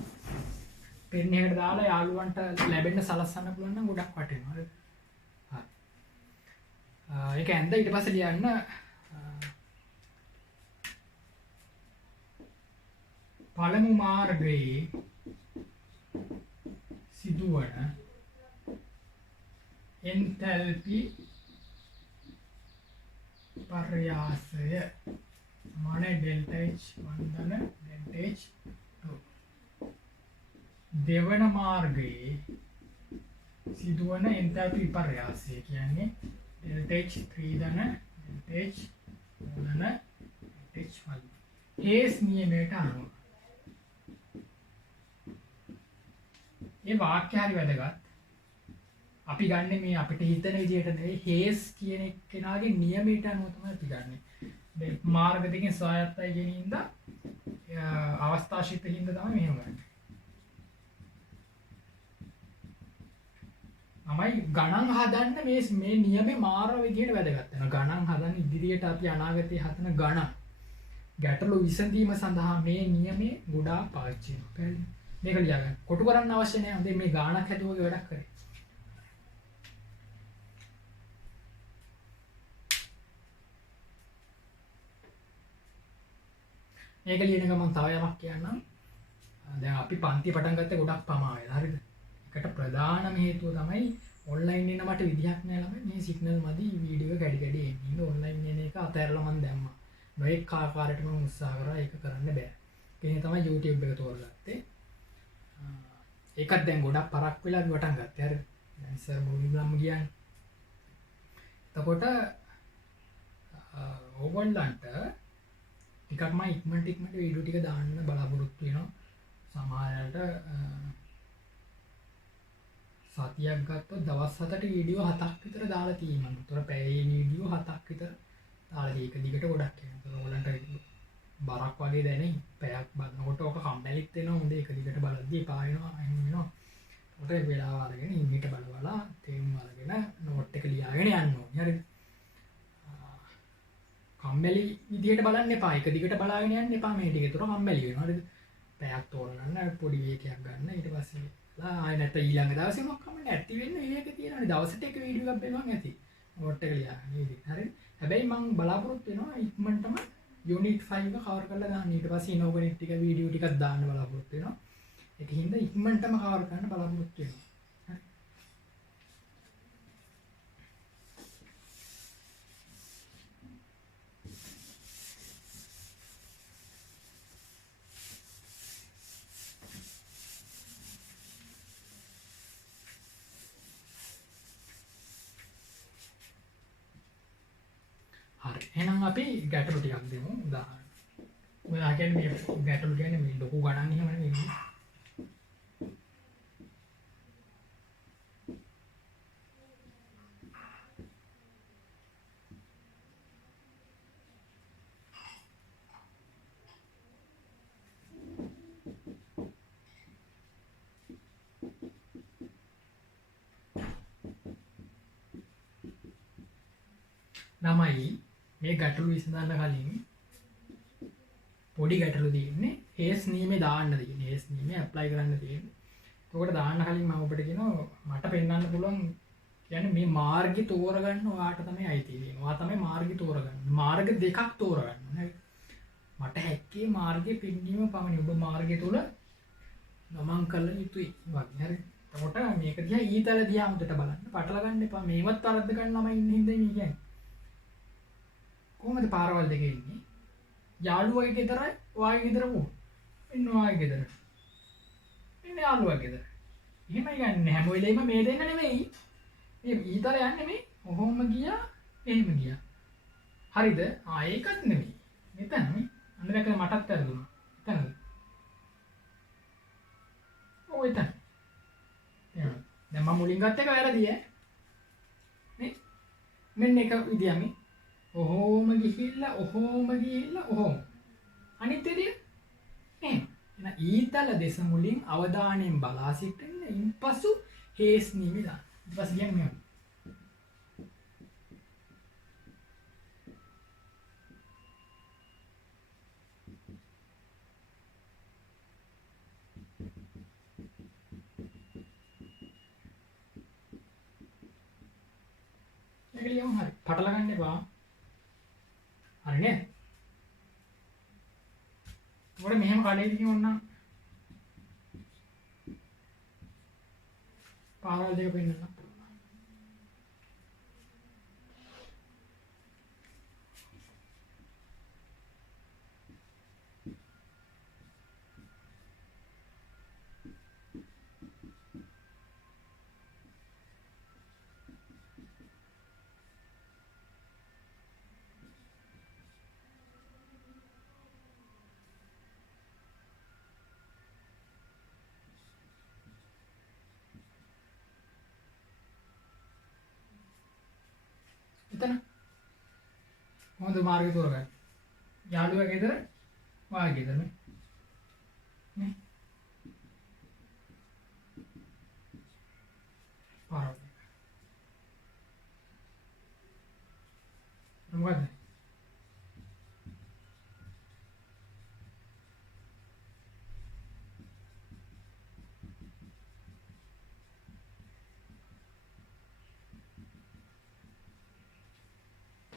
පෙන් එකකට දාලා යාළුවන්ට ලැබෙන්න සලස්සන්න පුළුවන් නම් ගොඩක් වටිනවා. හරිද? හරි. ඒක ඇඳ ඊට පස්සේ ලියන්න පළමු මාර්ගයේ සිදුවන එන්තැල්පි පර්යාසය සමාන ඩෙල්ටා H1 ධන ඩෙල්ටා H2 දෙවන මාර්ගයේ සිදුවන එන්තැල්පි විපර්යාසය කියන්නේ ඩෙල්ටා H3 ධන ඩෙල්ටා H4 ධන ඩෙල්ටා H1 හේස් නියමයට අනුව මේ වාක්‍ය හරි වැදගත්. අපි ගන්න මේ අපිට හිතන විදිහට නෙවෙයි හේස් කියන කෙනාගේ නියමයට අනුව තමයි අපි ගන්නෙ. මේ මාර්ග දෙකෙන් ස්වායත්තයි කියන හින්දා අවස්ථාශීත හින්දා තමයි මෙහෙම ගන්නෙ. තමයි ගණන් හදන්න මේ නියමේ මාර විදිහට වැදගත් වෙනවා. ගණන් හදන්න ඉදිරියට අපි අනාගතයේ හදන ගණන් ගැටලු විසඳීම සඳහා මේ නියමේ ගොඩාක් පාවිච්චි වෙනවා. මේක ලියාගන්න. කොටු කරන්න අවශ්‍ය නැහැ. හොඳේ මේ ගාණක් හැදුවගේ වැඩක් කරේ. මේක ලියන ගමන් තව යමක් කියන්නම්. දැන් අපි පන්ති පටන් ගත්තේ ගොඩක් පමා වෙලා. හරිද? ඒකට ප්‍රධානම හේතුව තමයි ඔන්ලයින් එන මට විදිහක් නැහැ ළමයි. මේ සිග්නල් මදි වීඩියෝ එක කැඩි කැඩි එන්නේ. ඔන්ලයින් එන එක අතහැරලා මම දැම්මා. නොඑක ආකාරයට මම උත්සාහ කරා ඒක කරන්න බෑ. ඒ තමයි YouTube එක තෝරගත්තේ. ඒකත් දැන් ගොඩක් පරක් වෙලා පටන් ගත්තේ. හරි. දැන් ඉස්සර මුලින්ම කියන්නේ. එතකොට ඕගොල්ලන්ට ටිකක් මම ඉක්මනට වීඩියෝ ටික දාන්න බලාපොරොත්තු වෙනවා. සමහරවිට සතියක් ගත්තොත් දවස් 7ට වීඩියෝ 7ක් විතර දාලා තියෙනවා. උතර පැයේ වීඩියෝ 7ක් විතර දාලා ඒක දිගට ගොඩක් එනවා. ඕගොල්ලන්ට බරක් වගේ දැනේ. පැයක් බලනකොට ඔක කම්මැලිත් වෙනවා. හොඳ ඒක දිගට බලද්දී එපා වෙනවා. එහෙම වෙනවා. ඒකට වෙලාව අරගෙන ඉන්නට බලවලා තේරුම් අරගෙන නෝට් එක ලියාගෙන යන්න ඕනේ. හරිද? කම්මැලි විදියට බලන්න එපා. එක දිගට බලාගෙන යන්න එපා. මේ ටික තුර කම්මැලි වෙනවා. හරිද? පැයක් තෝරගන්න පොඩි වේගයක් ගන්න. ඊට පස්සේ ආයෙ නැත්නම් ඊළඟ දවසේ මොකක් කමන්නේ ඇති වෙන්න වේගයක් තියෙනවානේ. දවසට එක වීඩියෝ එකක් බලනවා ඇති. නෝට් එක ලියාගෙන ඉතින්. හරිද? හැබැයි මම බලාපොරොත්තු වෙනවා ඉක්මනටම යුනිට් 5 එක කවර් කරලා දාන්න. ඊට පස්සේ ඉනෝගනික් ටික වීඩියෝ ටිකක් දාන්න බලාපොරොත්තු වෙනවා. ඒක හින්දා ඉක්මනටම කවර් කරන්න බලාපොරොත්තු වෙනවා. හරි. එහෙනම් අපි ගැටලු ටිකක් දෙමු. උදාහරණ. ඔයා කියන්නේ මේ ගැටලු කියන්නේ මේ ලොකු ගණන් එහෙම නෙමෙයි. ළමයි මේ ගැටලු විසඳන්න කලින් පොඩි ගැටලු තියෙන්නේ හේස් නියමේ දාන්න තියෙන්නේ. හේස් නියමේ ඇප්ලයි කරන්න තියෙන්නේ. එතකොට දාන්න කලින් මම ඔබට කියනවා මට පෙන්වන්න පුළුවන් කියන්නේ මේ මාර්ගය තෝරගන්න ඔයාට තමයි අයිති වෙන්නේ. ඔයා තමයි මාර්ගය තෝරගන්න. මාර්ග දෙකක් තෝරගන්න. හරි. මට හැක්කේ මාර්ගය පෙන්වීම පමණයි. ඔබ මාර්ගය තුල ගමන් කළ යුතුයි වගේ. හරි. එතකොට මේක දිහා ඊතල දිහා හොඳට බලන්න. පටල ගන්න එපා. මේවත් වරද්ද ගන්න ළමයි ඉන්න හින්දා මේ කියන්නේ. කොහොමද පාරවල් දෙකේ ඉන්නේ? යාළුවගේ ගෙදරයි ඔයාගේ ගෙදර මොකද? ඉන්න ඔයාගේ ගෙදර. ඉන්න යාළුවගේ ගෙදර. එහෙමයි ගන්න හැම වෙලෙම මේ දෙන්න නෙමෙයි. මේ ඊතල යන්නේ මේ ඔහොම ගියා එහෙම ගියා. හරිද? ඒකත් නෙමෙයි. මෙතන මේ අන්න දැකලා මටත් වැරදුනා. එතනද? ඔව් එතන. එහෙනම් දැන් මම මුලින් ගත්ත එක වැරදි ඈ. මේ මෙන්න එක විදියක් මේ ඔහොම ගිහිල්ලා ඔහොම අනිත් විදිය එහෙම. එහෙනම් ඊතල දෙස මුලින් අවධානයෙන් බලා සිටින්න. ඉන්පසු හේස් නිමි දාන්න. ඊට පස්සේ කියන්නේ මෙහෙම. ඒක ලියමු හරි. පටල ගන්න එපා. හරි නේද? මොකද මෙහෙම කඩේදී කියවන්නම් පාරවල් දෙක පෙන්නන්න. එතන කොහොමද මාර්ගය තෝරගන්නේ? යාළුවා ගෙදර වාගේ ගෙදර නේ පාරවල් මොකද්ද?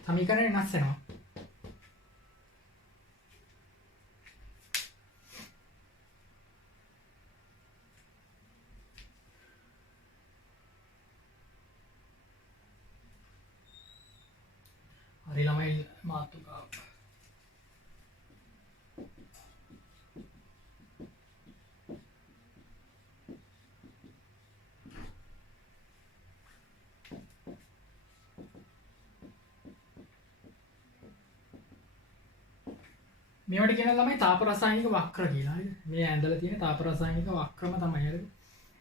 සමීකරණය වෙනස් වෙනවා. හරි ළමයි මාතෘකාව. මේවට කියන ළමයි තාප රසායනික වක්‍ර කියලා. හරිද? මේ ඇඳලා තියෙන තාප රසායනික වක්‍රම තමයි. හරිද?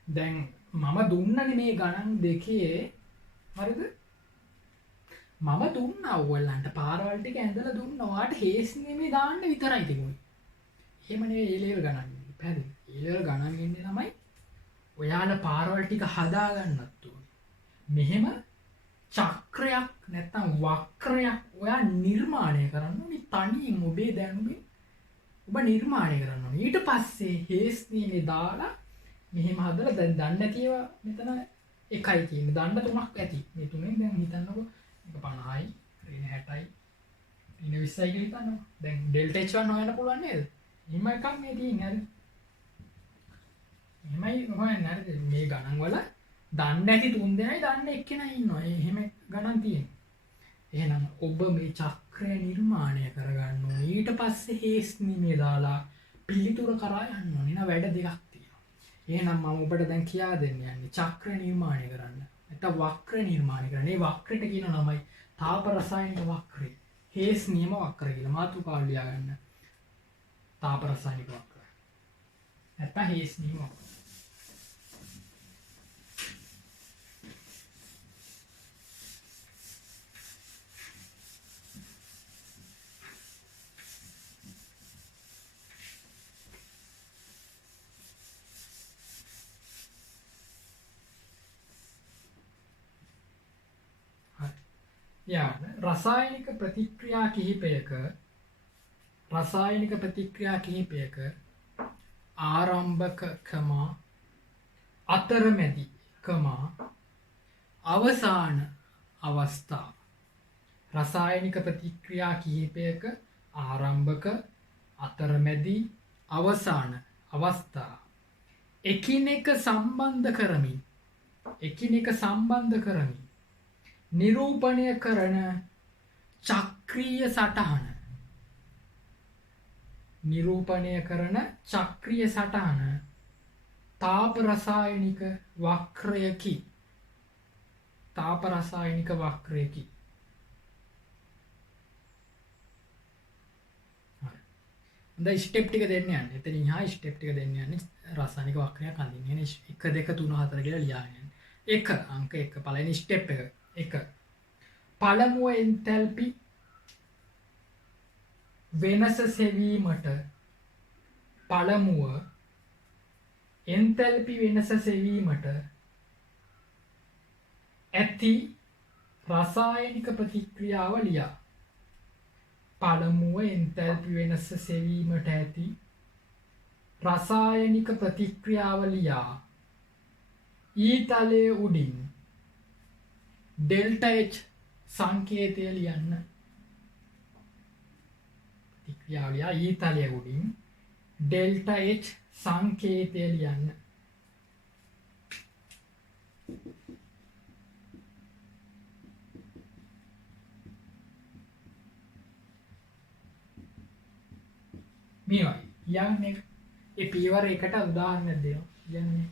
දැන් මම දුන්නනේ මේ ගණන් දෙකේ. හරිද? මම දුන්නා ඔයගලන්ට පාරවල් ටික ඇඳලා දුන්නා. ඔයාට හේස් නෙමෙයි දාන්න විතරයි තිබුණේ. එහෙම නෙවෙයි ඒ ලෙවල් ගණන් ඉන්නේ. පැහැදිලි? ඒ ලෙවල් ගණන් ඉන්නේ ළමයි ඔයාලා පාරවල් ටික හදා ගන්නත් ඕනේ. මෙහෙම චක්‍රයක් නැත්තම් වක්‍රයක් ඔයා නිර්මාණය කරන්න ඕනේ. තනියෙන් ඔබේ දැනුමින් ඔබ නිර්මාණය කරන්න ඕනේ. ඊට පස්සේ හේස් නියමේ දාලා මෙහෙම හදලා දැන් දන්නේ නැතිව මෙතන එකයි තියෙන්නේ. දන්න තුනක් ඇති. මේ තුනෙන් දැන් හිතන්නකෝ එක 50යි, ඍණ 60යි, ඍණ 20යි කියලා හිතන්නවා. දැන් ඩෙල්ටා H1 හොයන්න පුළුවන් නේද? එහෙම එකක් මේ තියෙන්නේ හරි. එහෙමයි හොයන්න හරිද? මේ ගණන් වල දන්නේ නැති තුන් දෙනයි දන්නේ එක්කෙනයි ඉන්නවා. එහෙම ගණන් තියෙනවා. එහෙනම් ඔබ මේ චක්‍රය නිර්මාණය කරගන්න ඕනේ. ඊට පස්සේ හේස් නිමේ දාලා පිළිතුර කරා යන්න ඕනේ. නා වැඩ දෙකක් තියෙනවා. එහෙනම් මම ඔබට දැන් කියා දෙන්න යන්නේ චක්‍ර නිර්මාණය කරන්න. නැත්නම් වක්‍ර නිර්මාණය කරන්න. මේ වක්‍රයට කියන නමයි තාප රසායනික වක්‍රය. හේස් නියම වක්‍ර කියලා මාතෘකාව ලියා ගන්න. තාප රසායනික වක්‍රය. නැත්නම් හේස් නියම වක්‍රය. රසායනික ප්‍රතික්‍රියා කිහිපයක ආරම්භකකම අතරමැදිකම අවසාන අවස්ථා. රසායනික ප්‍රතික්‍රියා කිහිපයක ආරම්භක අතරමැදි අවසාන අවස්ථා එකිනෙක සම්බන්ධ කරමින් නිරූපණය කරන චක්‍රීය සටහන තාප රසායනික වක්‍රයකි. හරි. ස්ටෙප් ටික දෙන්න යන්නේ. එතනින් හා ස්ටෙප් ටික දෙන්න යන්නේ රසායනික වක්‍රයක් අඳින්න. 1 2 3 4 කියලා ලියාගෙන යන්න. 1 අංක 1 පළවෙනි ස්ටෙප් එක. 1 පළමුව එන්තැල්පි වෙනස සෙවීමට ඇති රසායනික ප්‍රතික්‍රියාව ලියා. පළමුව එන්තැල්පි වෙනස සෙවීමට ඇති රසායනික ප්‍රතික්‍රියාව ලියා. ඊතලයේ උඩින් ඩෙල්ටා H සංකේතය ලියන්න. ප්‍රතික්‍රියාව ලියා ඊතලයේ උඩින් ඩෙල්ටා H සංකේතය ලියන්න. මේ වගේ යන්නේ ඒ පියවර එකට උදාහරණයක් දෙනවා. කියන්නේ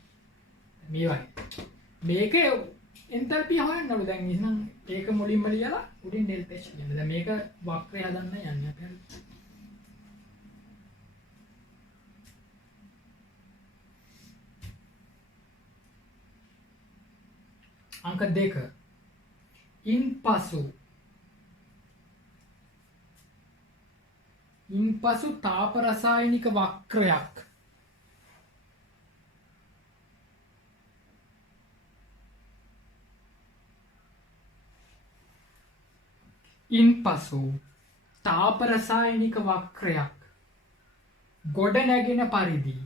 මේ වගේ මේක එන්තල්පිය හොයන්න ඕනේ. දැන් ඉතින් ඒක මුලින්ම ලියලා උඩින් ඩෙල්ටා H කියන්න. දැන් මේක වක්‍රය හදන්න යන්නේ අපි. අංක 2 ඉන්පසු ඉන්පසු තාප රසායනික වක්‍රයක් ඉන්පසු තාප රසායනික වක්‍රයක් ගොඩ නැගෙන පරිදි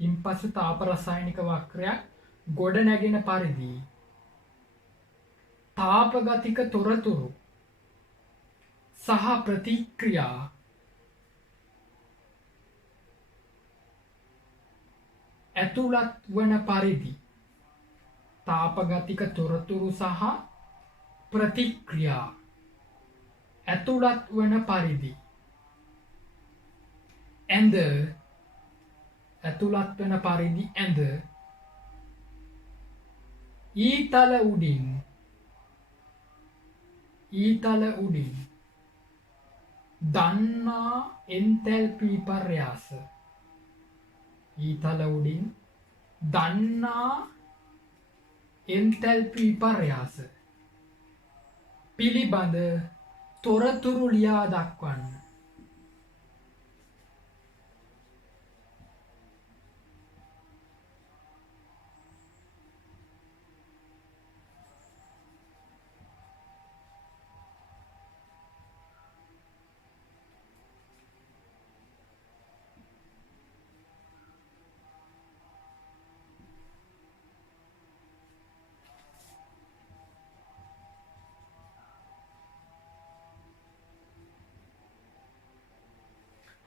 ඉන්පසු තාප රසායනික වක්‍රයක් ගොඩ නැගෙන පරිදි තාපගතික තොරතුරු සහ ප්‍රතික්‍රියා ඇතුළත් වන පරිදි තාපගතික තොරතුරු සහ ප්‍රතික්‍රියා ඇතුළත් වන පරිදි ඇඳ ඇතුළත් වන පරිදි ඇඳ ඊතල උඩින් දන්නා එන්තැල්පි විපර්යාස ඊතල උඩින් දන්නා එන්තැල්පි විපර්යාස පිළිබඳ තොරතුරු ලියා දක්වන්න.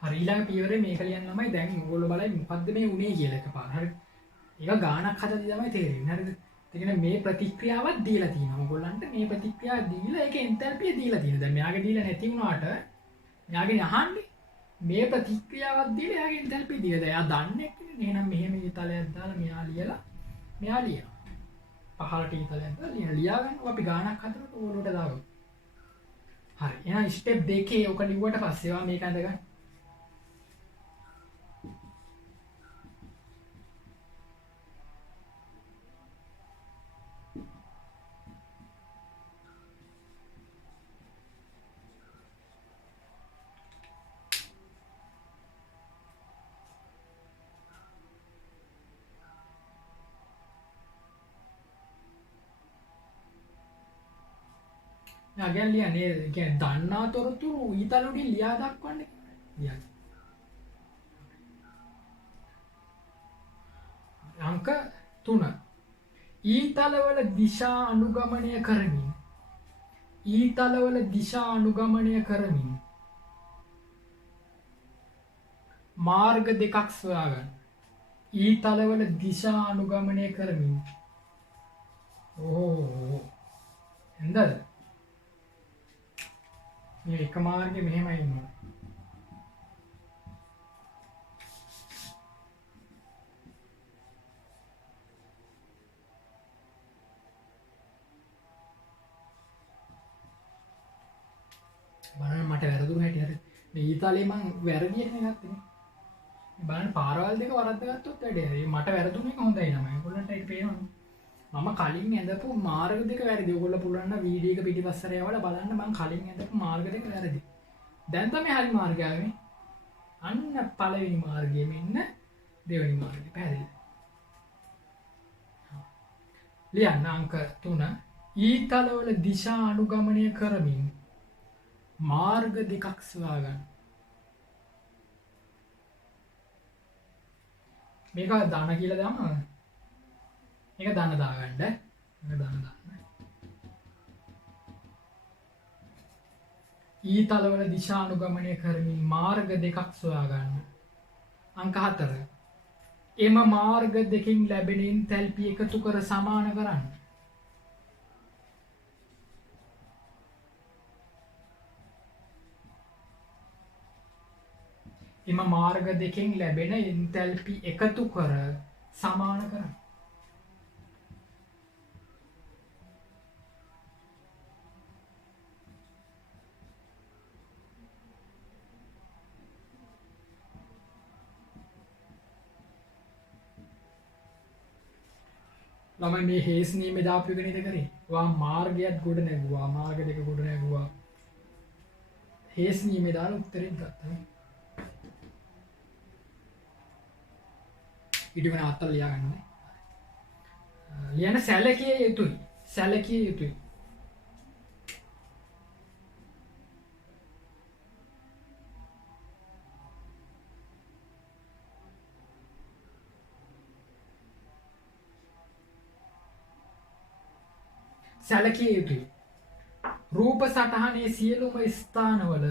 හරි ඊළඟ පියවරේ මේක ලියන්න ළමයි දැන් ඔයගොල්ලෝ බලයි මොකද්ද මේ උනේ කියලා එකපාර. හරි. ඒක ගානක් හදලා තමයි තේරෙන්නේ. හරිද? ඒ කියන්නේ මේ ප්‍රතික්‍රියාවක් දීලා තියෙනවා. ඔයගොල්ලන්ට මේ ප්‍රතික්‍රියාව දීලා ඒක එන්තැල්පිය දීලා තියෙනවා. දැන් මෙයාගේ දීලා නැති වුණාට මෙයාගේ අහන්නේ මේ ප්‍රතික්‍රියාවක් දීලා එයාගේ එන්තැල්පිය දීලා. දැන් එයා දන්නේ නැහැ. එහෙනම් මෙහෙම ඊතලයක් දාලා මෙයා ලියලා මෙයා ලියනවා. පහළට ඊතලයක් දාලා ලියා ගන්න අපි ගානක් හදනකොට ඔයගොල්ලෝට දාගමු. හරි. එහෙනම් ස්ටෙප් 2 ඔක ලිව්වට පස්සේ ඔයා මේක අඳගන්න. ගැන් ලියන්නේ කියන්නේ දන්නා තොරතුරු ඊතල උඩින් ලියා දක්වන්නේ ලියන්න. අංක 3 ඊතලවල දිශා අනුගමනය කරමින් මාර්ග දෙකක් සොයා ගන්න. ඊතලවල දිශා අනුගමනය කරමින් එන්දද මේ එක මාර්ගෙ මෙහෙමයි ඉන්නවා. බලන්න මට වැරදුණු හැටි හරි. මේ ඊතාලේ මං වැරදියට නේ ගත්තේ. බලන්න පාරවල් දෙක වරද්දගත්තොත් වැඩේ හරි. මට වැරදුණු එක හොඳයි නම. ඒගොල්ලන්ට ඒක පේනවා. මම කලින් ඇඳපු මාර්ග දෙක වැරදි. ඔයගොල්ලෝ පුළුවන් නම් වීඩියෝ එක පිටිපස්සට යවලා බලන්න මම කලින් ඇඳපු මාර්ග දෙක වැරදි. දැන් තමයි හරි මාර්ගය ආවේ. අන්න පළවෙනි මාර්ගයේ මෙන්න දෙවෙනි මාර්ගය. පැහැදිලිද? ලියන්න අංක 3 ඊතලවල දිශා අනුගමනය කරමින් මාර්ග දෙකක් සොයා ගන්න. මේක දාන කියලා දාමු. මේක දාන දාගන්න. මේක දාන දාන්න. ඊතලවල දිශා අනුගමනය කරමින් මාර්ග දෙකක් සොයා ගන්න. අංක 4 එම මාර්ග දෙකින් ලැබෙන එන්තැල්පි එකතු කර සමාන කරන්න. එම මාර්ග දෙකෙන් ලැබෙන එන්තැල්පි එකතු කර සමාන කරන්න. ළමයි මේ හේස් නීමේ දාපු එක නේද කරේ? වා මාර්ගයක් ගොඩ නැගුවා, මාර්ග දෙක ගොඩ නැගුවා. හේස් නියමේ දාලා උත්තරෙත් ගත්තා. ඊට වෙන අත්තල් ලියා ගන්න ඕනේ. ලියන සැලකිය යුතුයි. සැලකිය යුතුයි. සැලකිය යුතුයි. රූප සටහනේ සියලුම ස්ථානවල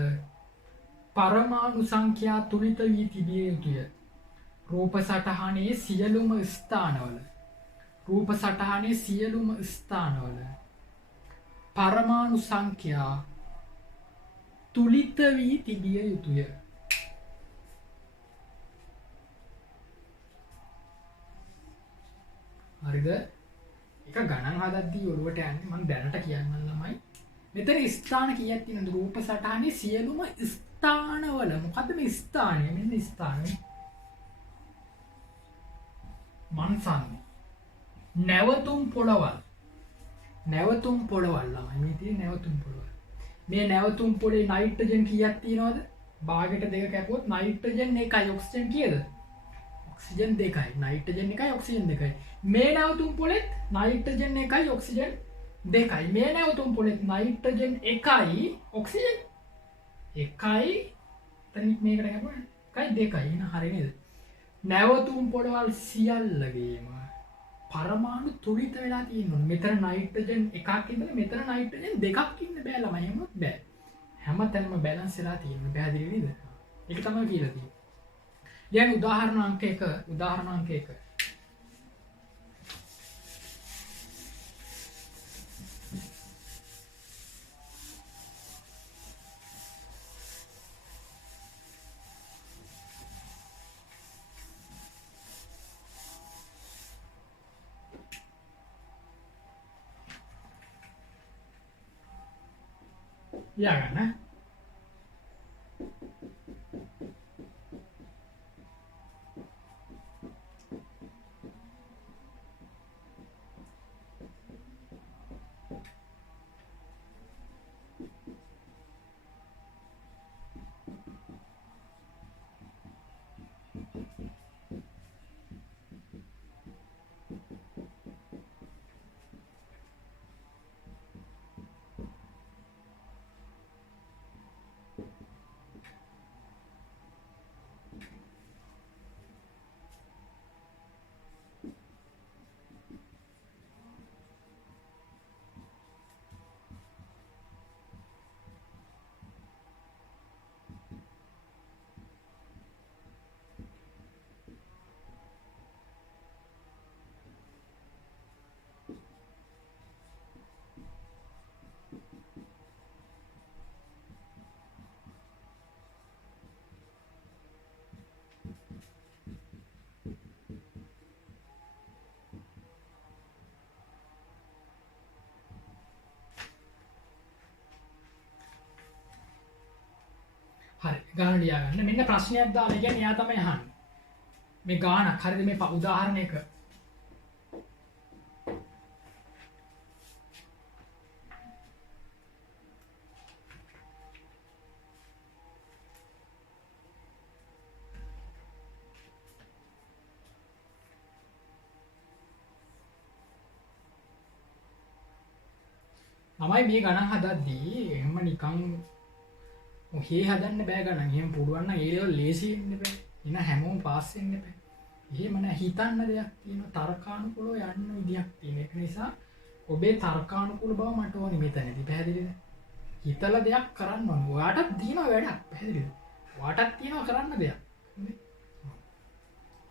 පරමාණු සංඛ්‍යා තුලිත වී තිබිය යුතුය. රූප සටහනේ සියලුම ස්ථානවල පරමාණු සංඛ්‍යා තුලිත වී තිබිය යුතුය. හරිද? එක ගණන් හදද්දී ඔළුවට යන්නේ මම දැනට කියන්නම් ළමයි. මෙතන ස්ථාන කීයක් තියෙනවද? රූප සටහනේ සියලුම ස්ථානවල. මොකද්ද මේ ස්ථානය? මෙන්න ස්ථානය. මන්සන්නේ. නැවතුම් පොළවල් ළමයි. මේ තියෙන නැවතුම් පොළවල්. මේ නැවතුම් පොළේ නයිට්‍රජන් කීයක් තියෙනවද? භාගයට 2 කැපුවොත් නයිට්‍රජන් 1යි ඔක්සිජන් කීයද? ඔක්සිජන් 2යි. නයිට්‍රජන් 1යි ඔක්සිජන් 2යි. මේ නැවතුම් පොළෙත් නයිට්‍රජන් 1යි ඔක්සිජන් 2යි. මේ නැවතුම් පොළෙත් නයිට්‍රජන් 1යි ඔක්සිජන් 1යි. තනිත් මේකට කැපුවා 1යි 2යි. එන හරිය නේද? නැවතුම් පොළවල් සියල්ලගේම පරමාණු තුලිත වෙලා තියෙනවා. මෙතන නයිට්‍රජන් 1ක් ඉඳලා මෙතන නයිට්‍රජන් 2ක් ඉන්න බෑ ළමයි. එහෙමත් බෑ. හැමතැනම බැලන්ස් වෙලා තියෙනවා. පැහැදිලි නේද? ඒක තමයි කියලා තියෙන්නේ. දැන් උදාහරණ අංක 1 ලියාගන්න. හරි. ගාන ලියාගන්න. මෙන්න ප්‍රශ්නයක් දාලා කියන්නේ එයා තමයි අහන්නේ. මේ ගානක් හරිද? මේ උදාහරණයක ළමයි මේ ගණන් හදද්දී එහෙම නිකන් ඔහේ හදන්න බෑ ගණන්. එහෙම පුළුවන් නම් ඒ ලෙවල් ලේසි වෙන්න බෑ. එන හැමෝම පාස් වෙන්න බෑ. එහෙම නෑ. හිතන්න දෙයක් තියෙනවා. තර්කානුකූලව යන්න විදියක් තියෙන. ඒක නිසා ඔබේ තර්කානුකූල බව මට ඕනේ මෙතනදී. පැහැදිලිද? හිතලා දෙයක් කරන්න ඕනේ. ඔයාටත් දිනන වැඩක්. පැහැදිලිද? ඔයාටත් තියෙනවා කරන්න දෙයක්.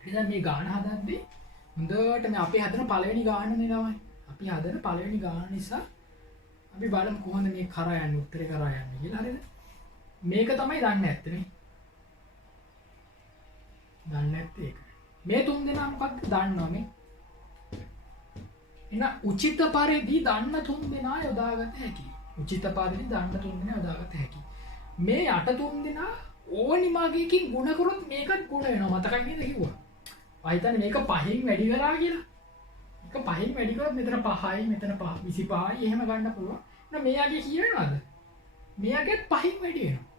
හරිද? මේ ගාන හදද්දී හොඳට මේ අපි හදන පළවෙනි ගානනේ ළමයි. අපි හදන පළවෙනි ගාන නිසා අපි බලමු කොහොමද මේ කරා යන්නේ උත්තරේ කරා යන්නේ කියලා. හරිද? මේක තමයි දන්නේ නැත්තේ. දන්නේ නැත්තේ ඒක. මේ තුන් දෙනා මොකක්ද දන්නවා මේ? එන උචිත පරිදි දන්න තුන් දෙනා යොදාගත හැකියි. උචිත පරිදි දන්න තුන් දෙනා යොදාගත හැකියි. මේ යට තුන් දෙනා ඕනි මාගේකින් ಗುಣ කරොත් මේකත් ಗುಣ වෙනවා. මතකයි නේද කිව්වා? ආ හිතන්නේ මේක 5න් වැඩි කරා කියලා. මේක 5න් වැඩි කරොත් මෙතන 5යි මෙතන 25යි එහෙම ගන්න පුළුවන්. එහෙනම් මෙයාගේ කී වෙනවද? මෙයාගේ 5න් වැඩි වෙනවා.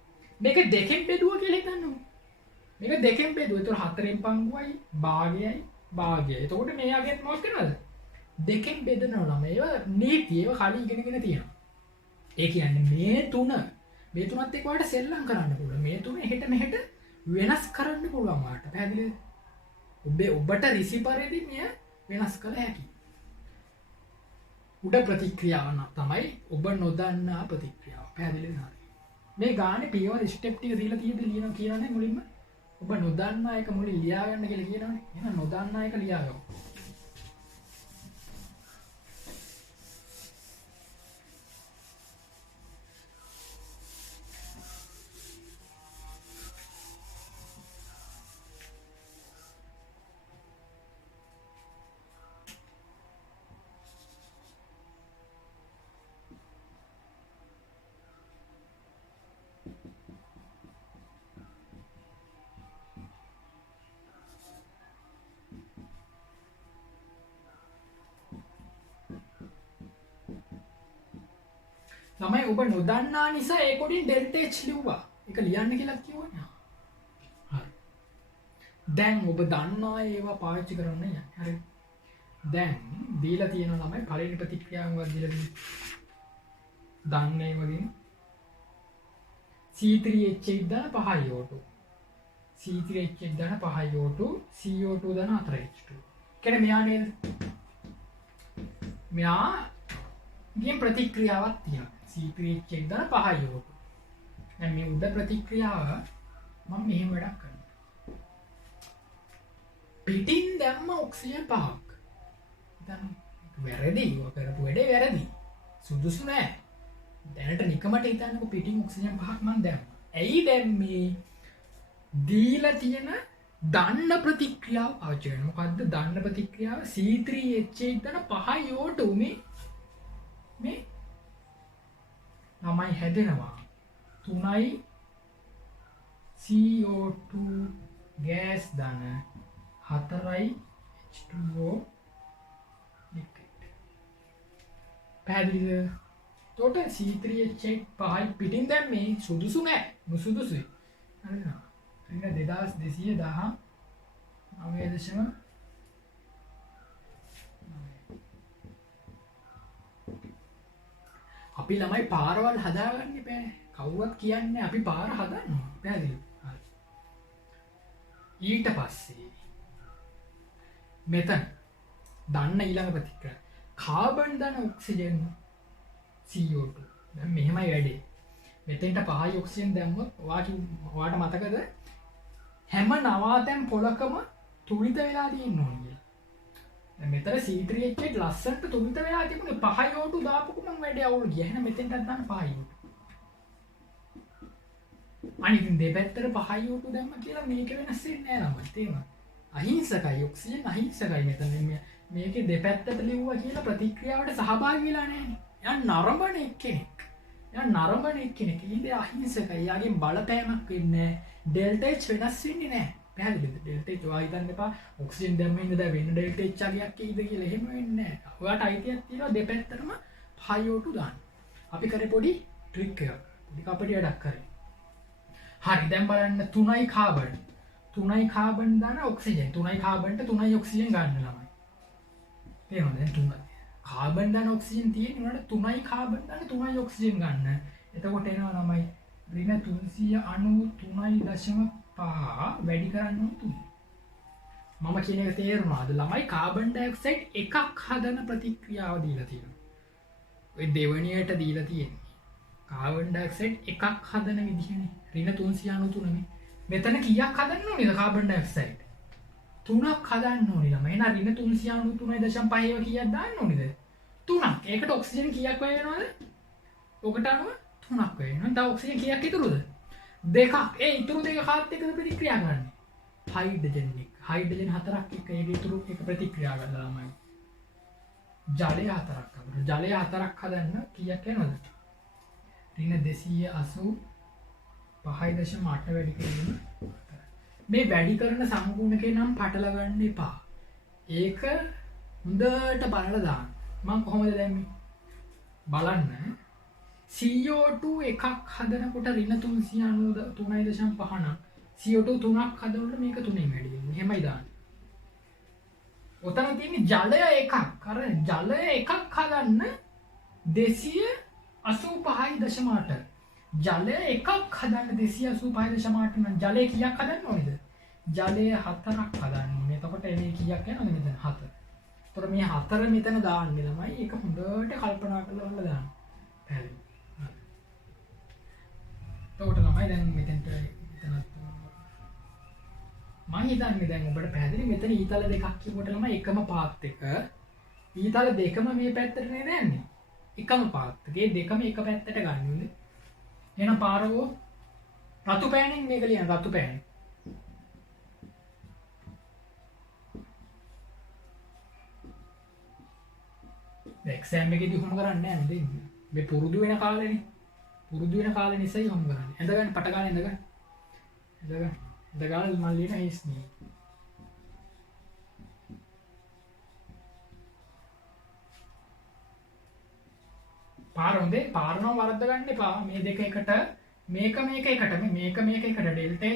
මේක දෙකෙන් බෙදුවා කියලා හිතන්න. මේක දෙකෙන් බෙදුවා. ඒතකොට 4න් පංගුවයි භාගයයි භාගයයි. එතකොට මෙයාගෙත් මොකක් කරනවද? දෙකෙන් බෙදනවා නම් ඒවා නීති ඒවා කලින් ඉගෙනගෙන තියෙනවා. ඒ කියන්නේ මේ තුනත් එක්ක ඔයාලට සෙල්ලම් කරන්න පුළුවන්. මේ තුන එහෙට මෙහෙට වෙනස් කරන්න පුළුවන් ඔයාලට. පැහැදිලිද? ඔබට රිසි පරිදි මෙය වෙනස් කළ හැකියි. උඩ ප්‍රතික්‍රියාව තමයි ඔබ නොදන්නා ප්‍රතික්‍රියාව. පැහැදිලිද? මේ ගානේ පියවර ස්ටෙප් ටික දීලා තියෙද්දි කියනනේ මුලින්ම ඔබ නොදන්නා එක මුලින් ලියා ගන්න කියලා කියනවනේ. එහෙනම් නොදන්නා එක ලියා ගමු. තමයි ඔබ නොදන්නා නිසා ඒ කොටින් ඩෙල්ටා H ලිව්වා. ඒක ලියන්න කියලා කිව්වනේ. හරි. දැන් ඔබ දන්නා ඒවා පාවිච්චි කරන්න යන්නේ. හරි. දැන් දීලා තියෙනවා ළමයි පළවෙනි ප්‍රතික්‍රියාවක් දීලා තියෙනවා. දන්නේ වගේ C3H8 දාන 5 O2. C3H8 දාන 5 O2, CO2 දාන 4 H2. කියන්නේ මෙයා නේද? මෙයා ගෙන් ප්‍රතික්‍රියාවක් තියෙනවා. C3H8 දාන 5 O2. දැන් මේ උඩ ප්‍රතික්‍රියාව මම මෙහෙම වැඩක් කරනවා. පිටින් දැම්ම ඔක්සිජන් 5ක්. දැන් වැරදි. ඔය කරපු වැඩේ වැරදි. සුදුසු නෑ. දැනට නිකමට හිතන්නකො පිටින් ඔක්සිජන් 5ක් මම දැම්මා. ඇයි දැම්මේ? දීලා තියෙන දන්න ප්‍රතික්‍රියාව පාවිච්චි කරනවා. මොකද්ද දන්න ප්‍රතික්‍රියාව? C3H8 දාන 5 O2 මේ ළමයි හැදෙනවා 3යි CO2 ගෑස් දාන 4යි H2O liquid. පැහැදිලිද? තොට C3H8 5යි පිටින් දැම්මේ සුදුසු නෑ. නුසුදුසුයි. හරිද? රින 2210 9.9 අපි ළමයි පාරවල් හදාගන්න බෑ. කවුරුත් කියන්නේ අපි පාර හදන්නවා. පැහැදිලිද? හරි. ඊට පස්සේ මෙතන දන්න ඊළඟ ප්‍රතික්‍රියාව කාබන් දාන ඔක්සිජන් CO2. දැන් මෙහෙමයි වැඩේ. මෙතෙන්ට 5 ඔක්සිජන් දැම්මොත් ඔයාට මතකද හැම නවාතැන් පොලකම තුනිත වෙලා තියෙන්න ඕනේ කියලා. දැන් මෙතන C3H8 ලස්සනට තුනිත වෙලා තිබුණේ 5 O2 දාපුවම වැඩේ අවුල් ගියා. එහෙනම් මෙතෙන්ටත් දාන්න 5 O2. අනිත් දෙපැත්තට 5 O2 දැම්ම කියලා මේක වෙනස් වෙන්නේ නෑ ළමයි. තේරුණාද? අහිංසකයි ඔක්සිජන් අහිංසකයි මෙතන මේකේ දෙපැත්තට ලිව්වා කියලා ප්‍රතික්‍රියාවට සහභාගී වෙලා නෑනේ. එයා නරඹන එක්කෙනෙක්. ඉතින් අහිංසකයි. එයාගෙන් බලපෑමක් වෙන්නේ නෑ. ඩෙල්ටා H වෙනස් වෙන්නේ නෑ. පැහැදිලිද? ඩෙල්ටා H ඔයා හිතන්න එපා ඔක්සිජන් දැම්මේ ඉඳලා වෙන ඩෙල්ටා H ආගයක් කීයද කියලා. එහෙම වෙන්නේ නෑ. ඔයාට අයිතියක් තියෙනවා දෙපැත්තටම 5 O2 දාන්න. අපි කරේ පොඩි ට්‍රික් එකක්. පොඩි කපටි වැඩක් කරේ. හරි දැන් බලන්න 3යි කාබන්. 3යි කාබන් දාන ඔක්සිජන්. 3යි කාබන්ට 3යි ඔක්සිජන් ගන්න ළමයි. තේරුණාද? දැන් 3යි. කාබන් දාන ඔක්සිජන් තියෙන උනට 3යි කාබන් දාන 3යි ඔක්සිජන් ගන්න. එතකොට එනවා ළමයි ඍණ 393.5 වැඩි කරන්න ඕන 3. මම කියන එක තේරුණාද? ළමයි කාබන් ඩයොක්සයිඩ් එකක් හදන ප්‍රතික්‍රියාව දීලා තියෙනවා. ඔය දෙවණියට දීලා තියෙන්නේ. කාබන් ඩයොක්සයිඩ් එකක් හදන විදිහනේ. ඍණ 393 මේ. මෙතන කීයක් හදන්න ඕනේද කාබන් ඩයොක්සයිඩ්? 3ක් හදන්න ඕනේ ළමයි. එහෙනම් ඍණ 393.5 කීයක් දාන්න ඕනේද? 3ක්. ඒකට ඔක්සිජන් කීයක් වෙනවද? ඔකට අනුව 3ක් වෙනවා. තව ඔක්සිජන් කීයක් ඉතුරුද? 2ක්. ඒ ඉතුරු දෙක කාත් එක්කද ප්‍රතික්‍රියා කරන්නේ? හයිඩ්‍රජන් එක. හයිඩ්‍රජන් 4ක් එක්ක ඒක ඉතුරු එක ප්‍රතික්‍රියා කරලා ළමයි. ජලය 4ක් හදන්න. ජලය 4ක් හදන්න කීයක් වෙනවද? ඍණ 285.8 වැඩි කිරීම. මේ වැඩි කරන සම්පූර්ණකේ නම් පටල ගන්න එපා. ඒක හොඳට බලලා දාන්න. මම කොහොමද දැම්මේ? බලන්න. CO2 එකක් හදනකොට ඍණ 393.5 නම් CO2 3ක් හදනකොට මේක 3ෙන් වැඩි වෙනවා. එහෙමයි දාන්නේ. ඔතන තියෙන්නේ ජලය එකක්. අර ජලය එකක් හදන්න 285.8. ජලය එකක් හදන්න 285.8 නම් ජලය කීයක් හදන්න ඕනේද? ජලය 4ක් හදන්න ඕනේ. එතකොට එනේ කීයක් යනවද මෙතන? 4. එතකොට මේ 4 මෙතන දාන්නේ ළමයි. ඒක හොඳට කල්පනා කරලා බලලා දාන්න. පැහැදිලි. එතකොට ළමයි දැන් මෙතෙන්ට මෙතනත් මම හිතන්නේ දැන් ඔබට පැහැදිලි මෙතන ඊතල දෙකක් කියනකොට ළමයි එකම පාත් එක ඊතල දෙකම මේ පැත්තට නේද යන්නේ. එකම පාත් එකේ දෙකම එක පැත්තට ගන්න ඕනේ. එහෙනම් පාරවෝ රතු පෑනෙන් මේක ලියන්න රතු පෑන. එක්සෑම් එකේදී හොම කරන්නේ නැහැ නේද? මේ පුරුදු වෙන කාලේනේ. පුරුදු වෙන කාලේ නිසායි හොම කරන්නේ. එඳ ගන්න පට ගන්න එඳ ගන්න. එඳ ගන්න. එඳ ගන්න මම ලියන හේස්නේ. පාර හොඳේ පාරනව වරද්ද ගන්න එපා. මේ දෙක එකට මේක එකට මේක එකට ඩෙල්ටා H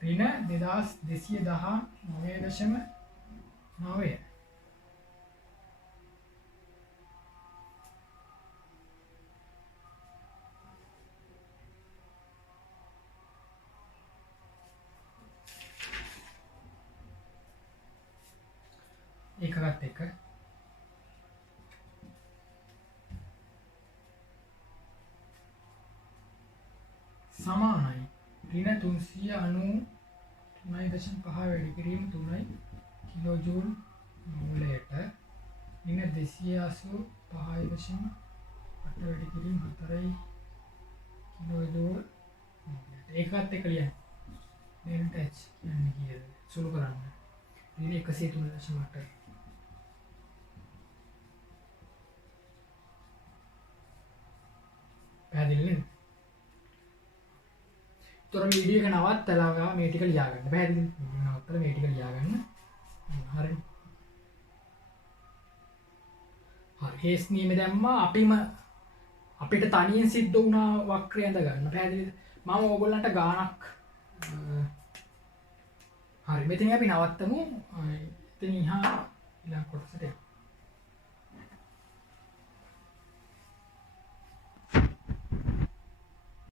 ඍණ 2219.9 එකකට එක සමානයි ඍණ 393.5 වැඩි කිරීම 3යි කිලෝජූල් මූලයට ඍණ 285.8 වැඩි කිරීම 4යි කිලෝජූල් ඒකත් එක ලියන්න ඩෙල්ටා H කියන්නේ කීයද සුළු කරන්න ඍණ 103.8 පැහැදිලි නේද? තොර වීඩියෝ එක නවත්තලා මේ ටික ලියා ගන්න. පැහැදිලි? නවත්තලා මේ ටික ලියා ගන්න. හරි. හරි. හේස් නියම දැම්මා අපිට තනියෙන් සිද්ධ වුණා වක්‍රය ඇඳ ගන්න. පැහැදිලිද? මම ඕගොල්ලන්ට ගානක් හරි මෙතන අපි නවත්තමු. එතන ඉහා ඊළඟ කොටසට